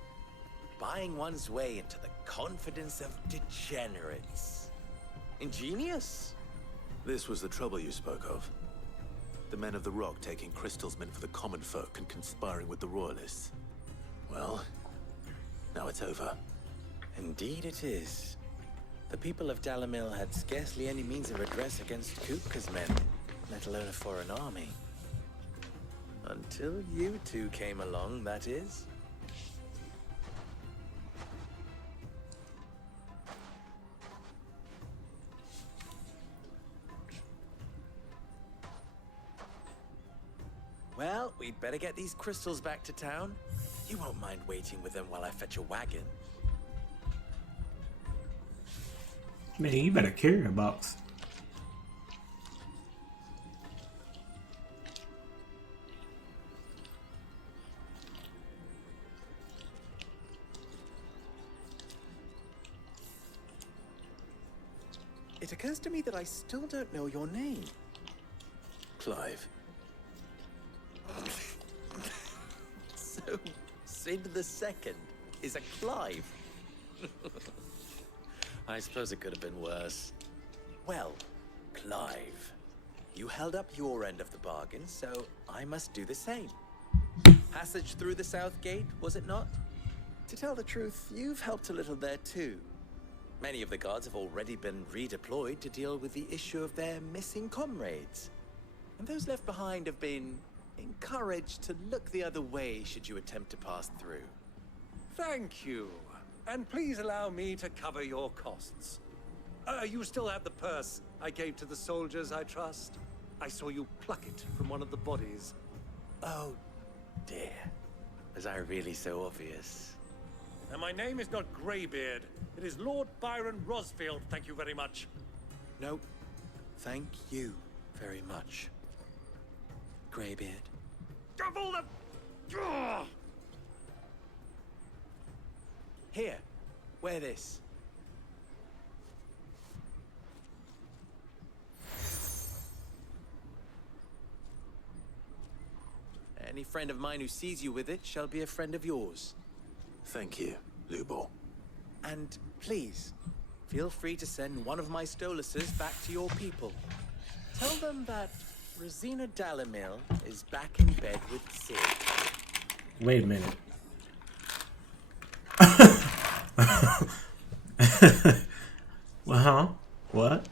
buying one's way into the confidence of degenerates. Ingenious. This was the trouble you spoke of. The men of the Rock taking crystals meant for the common folk and conspiring with the Royalists. Well, now it's over. Indeed it is. The people of Dalamil had scarcely any means of redress against Kupka's men, let alone a foreign army. Until you two came along, that is. Well, we'd better get these crystals back to town. You won't mind waiting with them while I fetch a wagon. Man, you better carry a box. It occurs to me that I still don't know your name. Clive. So, Sid the Second is a Clive. I suppose it could have been worse. Well, Clive, you held up your end of the bargain, so I must do the same. Passage through the South Gate, was it not? To tell the truth, you've helped a little there too. Many of the guards have already been redeployed to deal with the issue of their missing comrades. And those left behind have been encouraged to look the other way should you attempt to pass through. Thank you. And please allow me to cover your costs. You still have the purse I gave to the soldiers, I trust? I saw you pluck it from one of the bodies. Oh, dear. Was I really so obvious? And my name is not Greybeard. It is Lord Byron Rosfield, thank you very much. No, thank you very much, Greybeard. Of all the... Ugh! Here, wear this. Any friend of mine who sees you with it shall be a friend of yours. Thank you, Lubor. And please, feel free to send one of my Stoluses back to your people. Tell them that Rosina Dalamil is back in bed with Sid. Wait a minute. Well, huh? What?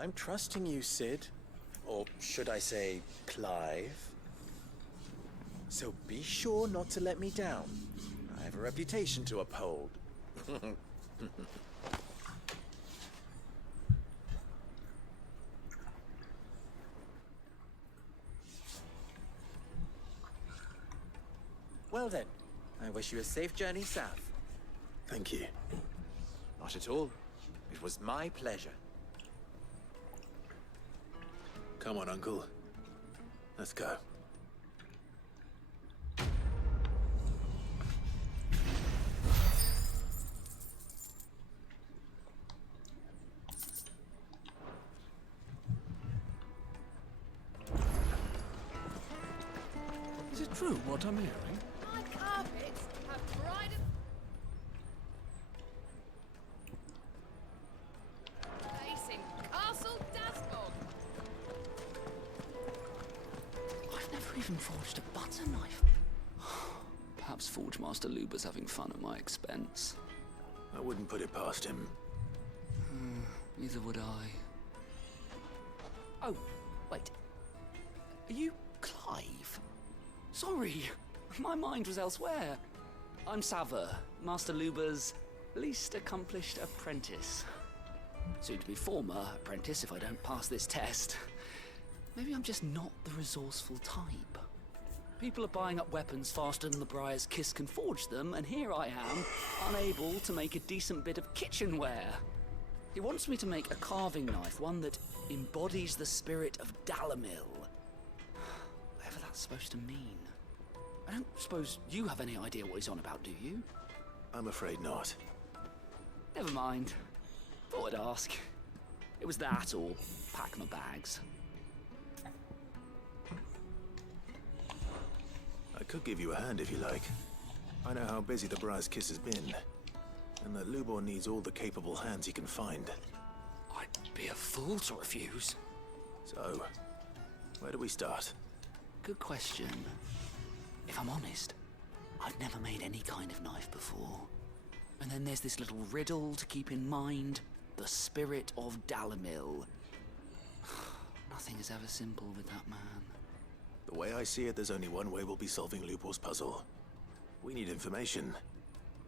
I'm trusting you, Sid. Or should I say, Clive. So be sure not to let me down. I have a reputation to uphold. Well then, I wish you a safe journey south. Thank you. Not at all. It was my pleasure. Come on, Uncle. Let's go. Is it true what I'm hearing? My carpets have bright facing Castle Dasmog. I've never even forged a butter knife. Perhaps Forge Master Luber's having fun at my expense. I wouldn't put it past him. Neither would I. Oh, wait. Are you Clive? Sorry, my mind was elsewhere. I'm Sava, Master Luba's least accomplished apprentice. Soon to be former apprentice if I don't pass this test. Maybe I'm just not the resourceful type. People are buying up weapons faster than the Briar's Kiss can forge them, and here I am, unable to make a decent bit of kitchenware. He wants me to make a carving knife, one that embodies the spirit of Dalamil. Whatever that's supposed to mean. I don't suppose you have any idea what he's on about, do you? I'm afraid not. Never mind. Thought I'd ask. It was that or pack my bags. I could give you a hand if you like. I know how busy the Briar's Kiss has been, and that Lubor needs all the capable hands he can find. I'd be a fool to refuse. So, where do we start? Good question. If I'm honest, I've never made any kind of knife before. And then there's this little riddle to keep in mind. The spirit of Dalamil. Nothing is ever simple with that man. The way I see it, there's only one way we'll be solving Lubor's puzzle. We need information.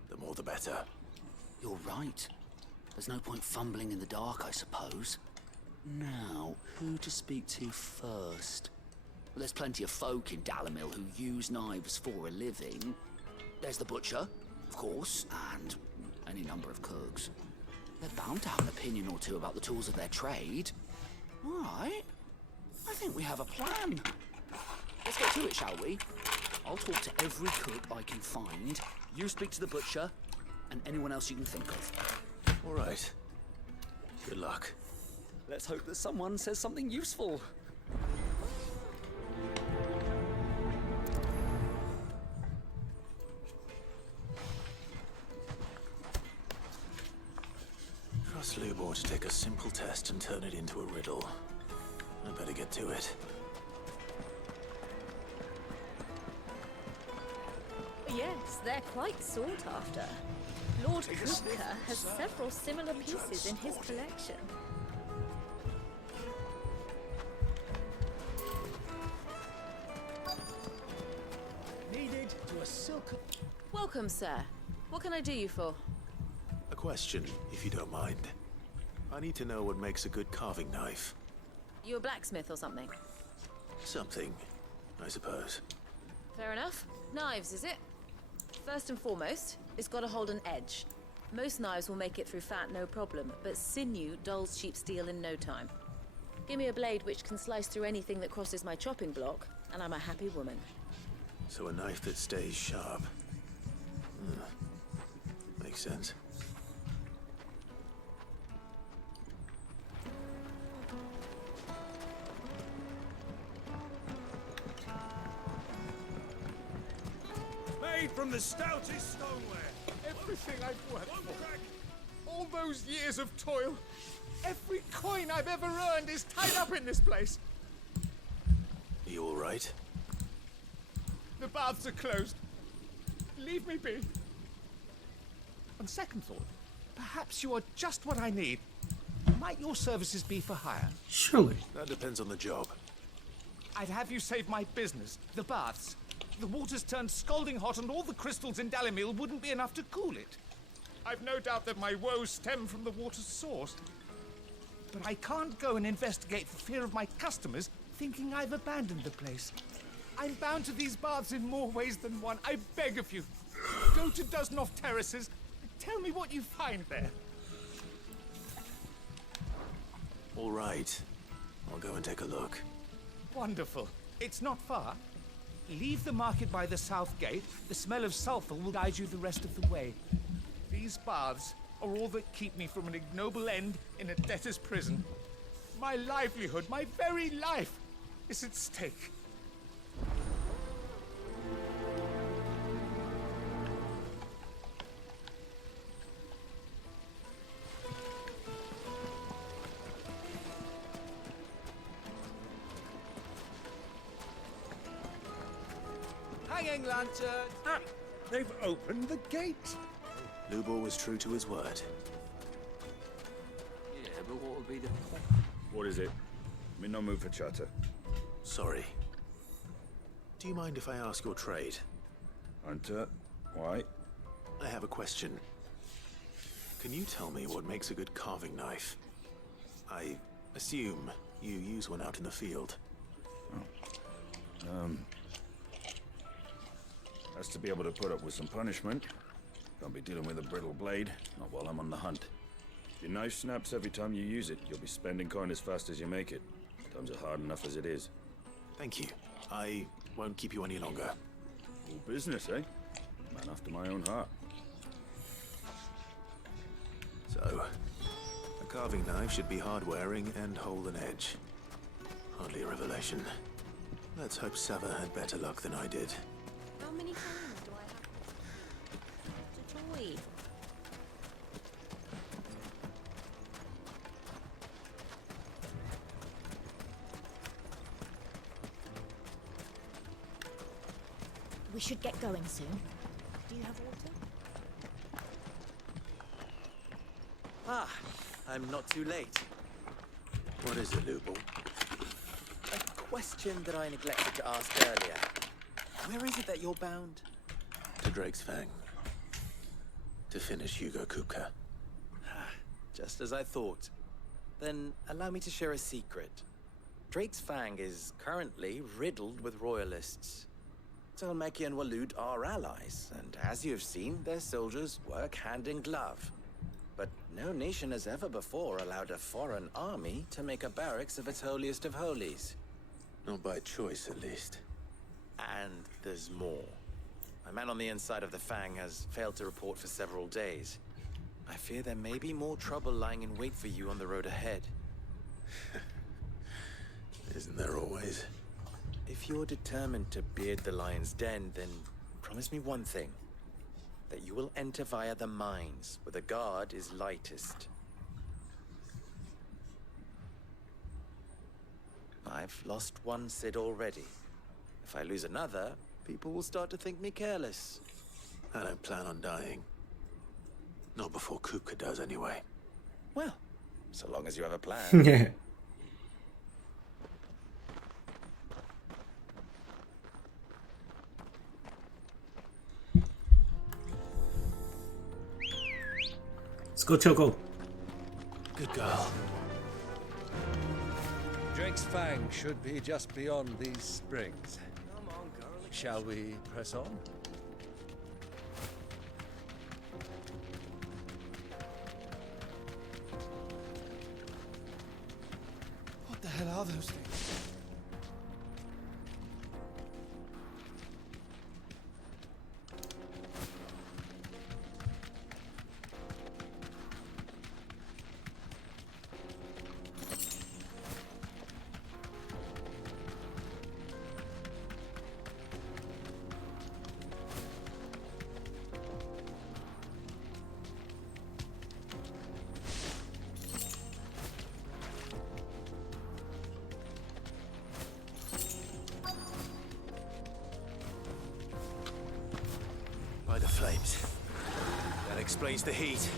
The more the better. You're right. There's no point fumbling in the dark, I suppose. Now, who to speak to first? Well, there's plenty of folk in Dalamil who use knives for a living. There's the butcher, of course, and any number of cooks. They're bound to have an opinion or two about the tools of their trade. All right. I think we have a plan. Let's get to it, shall we? I'll talk to every cook I can find. You speak to the butcher, and anyone else you can think of. All right. Good luck. Let's hope that someone says something useful. Trust Lubor to take a simple test and turn it into a riddle. I better get to it. Yes, they're quite sought after. Lord Kupka has several similar pieces in his collection. Needed to a silk. Welcome, sir. What can I do you for? A question, if you don't mind. I need to know what makes a good carving knife. You a blacksmith or something? Something, I suppose. Fair enough. Knives, is it? First and foremost, it's got to hold an edge. Most knives will make it through fat, no problem, but sinew dulls cheap steel in no time. Give me a blade which can slice through anything that crosses my chopping block, and I'm a happy woman. So a knife that stays sharp. Makes sense. Made from the stoutest stoneware. Everything I've worked for. All those years of toil. Every coin I've ever earned is tied up in this place. Are you all right? The baths are closed. Leave me be. On second thought, perhaps you are just what I need. Might your services be for hire? Surely. That depends on the job. I'd have you save my business, the baths. The water's turned scalding hot and all the crystals in Dalamil wouldn't be enough to cool it. I've no doubt that my woes stem from the water's source. But I can't go and investigate for fear of my customers thinking I've abandoned the place. I'm bound to these baths in more ways than one. I beg of you. Go to Doznov Terraces and tell me what you find there. All right. I'll go and take a look. Wonderful. It's not far. Leave the market by the south gate. The smell of sulfur will guide you the rest of the way. These baths are all that keep me from an ignoble end in a debtor's prison. My livelihood, my very life, is at stake. Hanging lantern! Ah, they've opened the gate! Lubor was true to his word. Yeah, but what would be the point? What is it? I'm in no mood for chatter. Sorry. Do you mind if I ask your trade? Hunter, why? I have a question. Can you tell me what makes a good carving knife? I assume you use one out in the field. Has to be able to put up with some punishment. Can't be dealing with a brittle blade, not while I'm on the hunt. If your knife snaps every time you use it, you'll be spending coin as fast as you make it. Times are hard enough as it is. Thank you. I won't keep you any longer. All business, eh? Man after my own heart. So, a carving knife should be hard-wearing and hold an edge. Hardly a revelation. Let's hope Sava had better luck than I did. How many times do I have to toy? We should get going soon. Do you have water? Ah, I'm not too late. What is it, Lubel? A question that I neglected to ask earlier. Where is it that you're bound? To Drake's Fang. To finish Hugo Kupka. Just as I thought. Then allow me to share a secret. Drake's Fang is currently riddled with royalists. Talmeki and Waloed are allies, and as you've seen, their soldiers work hand in glove. But no nation has ever before allowed a foreign army to make a barracks of its holiest of holies. Not by choice, at least. And there's more. A man on the inside of the Fang has failed to report for several days. I fear there may be more trouble lying in wait for you on the road ahead. Isn't there always? If you're determined to beard the lion's den, then promise me one thing. That you will enter via the mines, where the guard is lightest. I've lost one Cid already. If I lose another, people will start to think me careless. I don't plan on dying. Not before Kupka does, anyway. Well, so long as you have a plan. Let's go, Choco. Good girl. Drake's Fang should be just beyond these springs. Come on, girl. Shall we press on? What the hell are those things? By the flames. That explains the heat.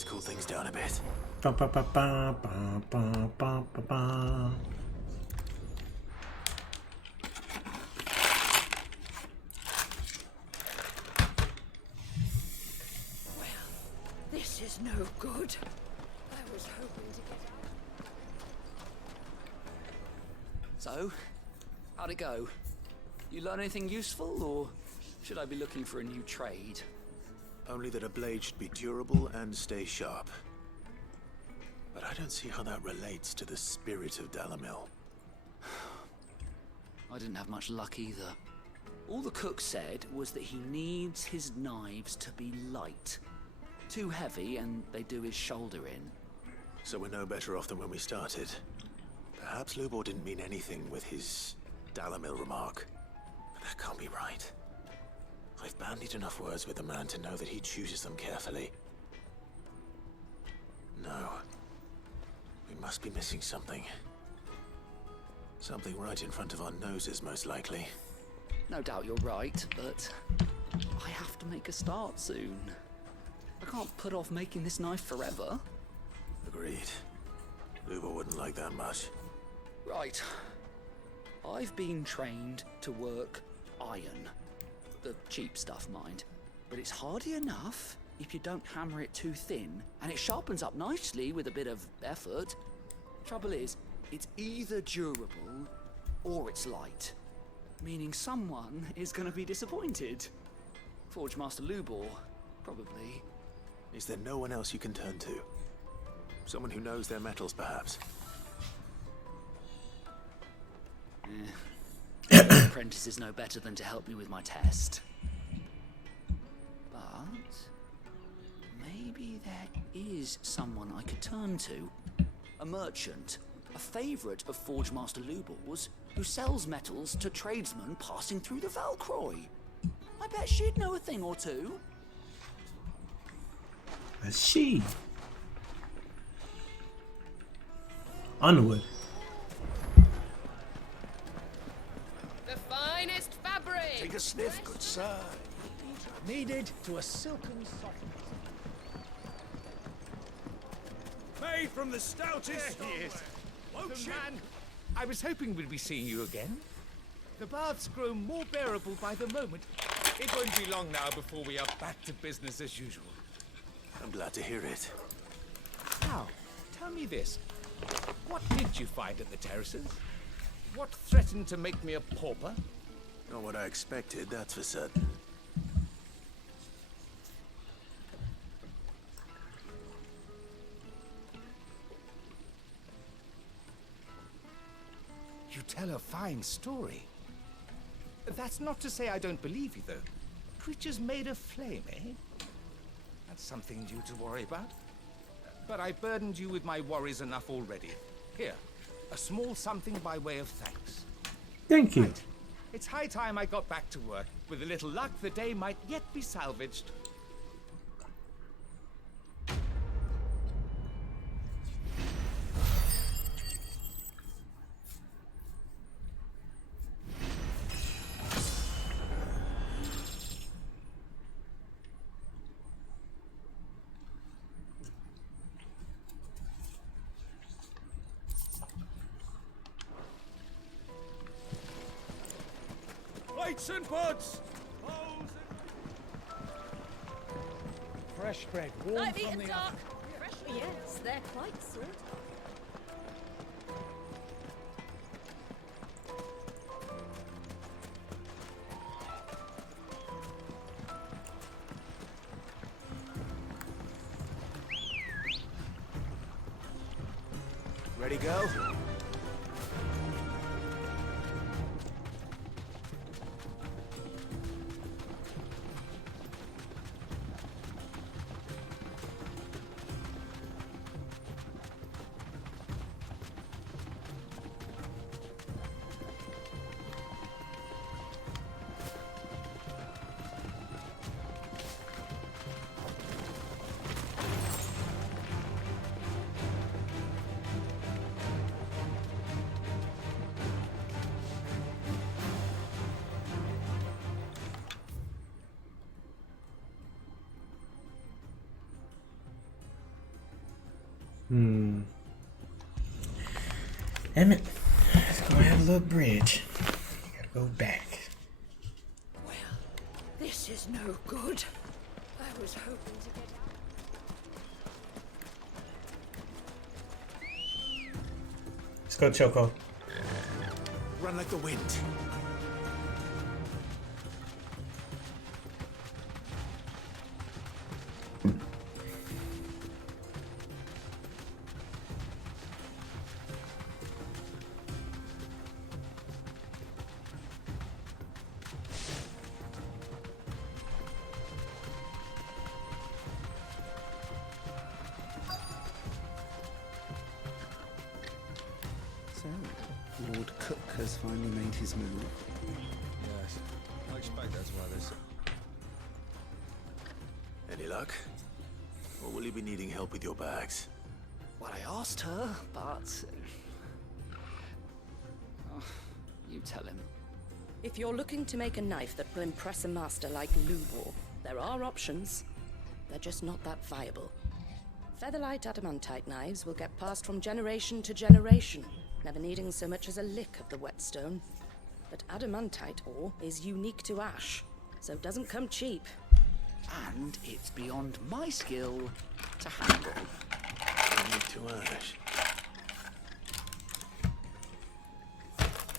Let's cool things down a bit. Ba, ba, ba, ba, ba, ba, ba, ba, ba. This is no good. I was hoping to get out. So, how'd it go? You learn anything useful, or should I be looking for a new trade? Only that a blade should be durable and stay sharp. But I don't see how that relates to the spirit of Dalamil. I didn't have much luck either. All the cook said was that he needs his knives to be light. Too heavy and they do his shoulder in. So we're no better off than when we started. Perhaps Lubor didn't mean anything with his Dalamil remark. But that can't be right. I've bandied enough words with the man to know that he chooses them carefully. No. We must be missing something. Something right in front of our noses, most likely. No doubt you're right, but I have to make a start soon. I can't put off making this knife forever. Agreed. Lubor wouldn't like that much. Right. I've been trained to work iron. The cheap stuff, mind. But it's hardy enough if you don't hammer it too thin, and it sharpens up nicely with a bit of effort. Trouble is, it's either durable or it's light. Meaning someone is gonna be disappointed. Forge Master Lubor, probably. Is there no one else you can turn to? Someone who knows their metals, perhaps? The apprentice is no better than to help me with my test. But maybe there is someone I could turn to. A merchant, a favorite of Forge Master Lubor's, who sells metals to tradesmen passing through the Valcroy. I bet she'd know a thing or two. A she. Underwood. The finest fabric! Take a sniff, good sir. Kneaded to a silken softness. Made from the stoutest. There he is. The man. I was hoping we'd be seeing you again. The baths grow more bearable by the moment. It won't be long now before we are back to business as usual. I'm glad to hear it. Now, tell me this. What did you find at the terraces? What threatened to make me a pauper? Not what I expected, that's for certain. You tell a fine story. That's not to say I don't believe you, though. Creatures made of flame, eh? That's something new to worry about. But I burdened you with my worries enough already. Here, a small something by way of thanks. Thank you. Right. It's high time I got back to work. With a little luck, the day might yet be salvaged. Plates and pots! Fresh bread, warm Light from eaten the dark. oven. Fresh, yes, they're quite sought after. Ready, go? Damn it. Let's go have a little bridge. Gotta go back. This is no good. I was hoping to get out. Let's go, Choco. Run like the wind. So, Lord Cook has finally made his move. Yes, I expect that's why this. Any luck? Or will you be needing help with your bags? Well, I asked her, but... Oh, you tell him. If you're looking to make a knife that will impress a master like Lubor, there are options. They're just not that viable. Featherlight adamantite knives will get passed from generation to generation, never needing so much as a lick of the whetstone. But adamantite ore is unique to ash, so it doesn't come cheap. And it's beyond my skill to handle. Unique to ash.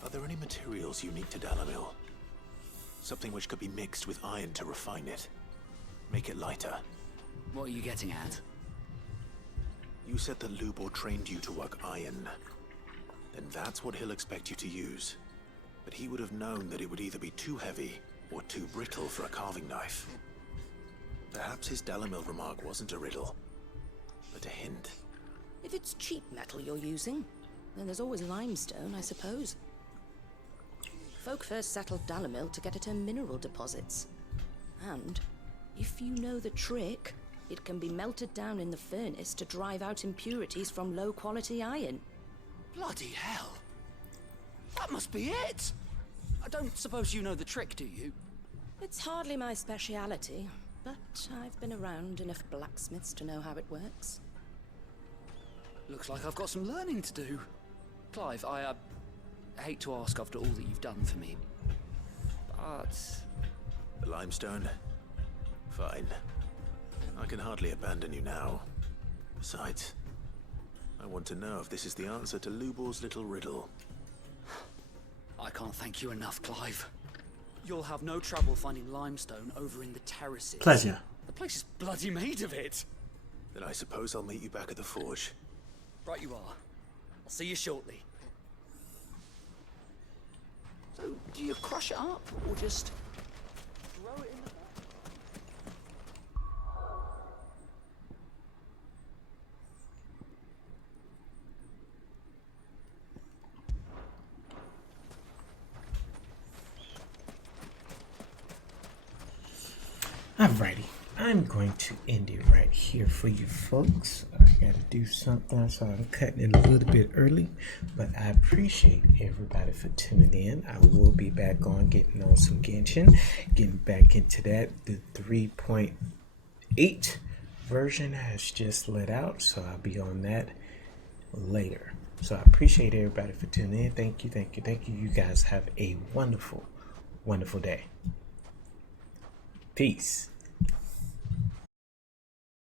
Are there any materials unique to Dalamil? Something which could be mixed with iron to refine it. Make it lighter. What are you getting at? You said that Lubor trained you to work iron. Then that's what he'll expect you to use. But he would have known that it would either be too heavy or too brittle for a carving knife. Perhaps his Dalamil remark wasn't a riddle, but a hint. If it's cheap metal you're using, then there's always limestone, I suppose. Folk first settled Dalamil to get at her mineral deposits. And, if you know the trick, it can be melted down in the furnace to drive out impurities from low-quality iron. Bloody hell! That must be it! I don't suppose you know the trick, do you? It's hardly my speciality, but I've been around enough blacksmiths to know how it works. Looks like I've got some learning to do. Clive, I hate to ask after all that you've done for me, but... The limestone? Fine. I can hardly abandon you now. Besides, I want to know if this is the answer to Lubor's little riddle. I can't thank you enough, Clive. You'll have no trouble finding limestone over in the terraces. Pleasure. The place is bloody made of it. Then I suppose I'll meet you back at the forge. Right you are. I'll see you shortly. So, do you crush it up, or just throw it in the... Alrighty, I'm going to end it right here for you folks. I gotta do something, so I'm cutting it a little bit early, but I appreciate everybody for tuning in. I will be back on getting on some Genshin, getting back into that. The 3.8 version has just let out, so I'll be on that later. So I appreciate everybody for tuning in. Thank you, thank you, thank you. You guys have a wonderful, wonderful day. Peace.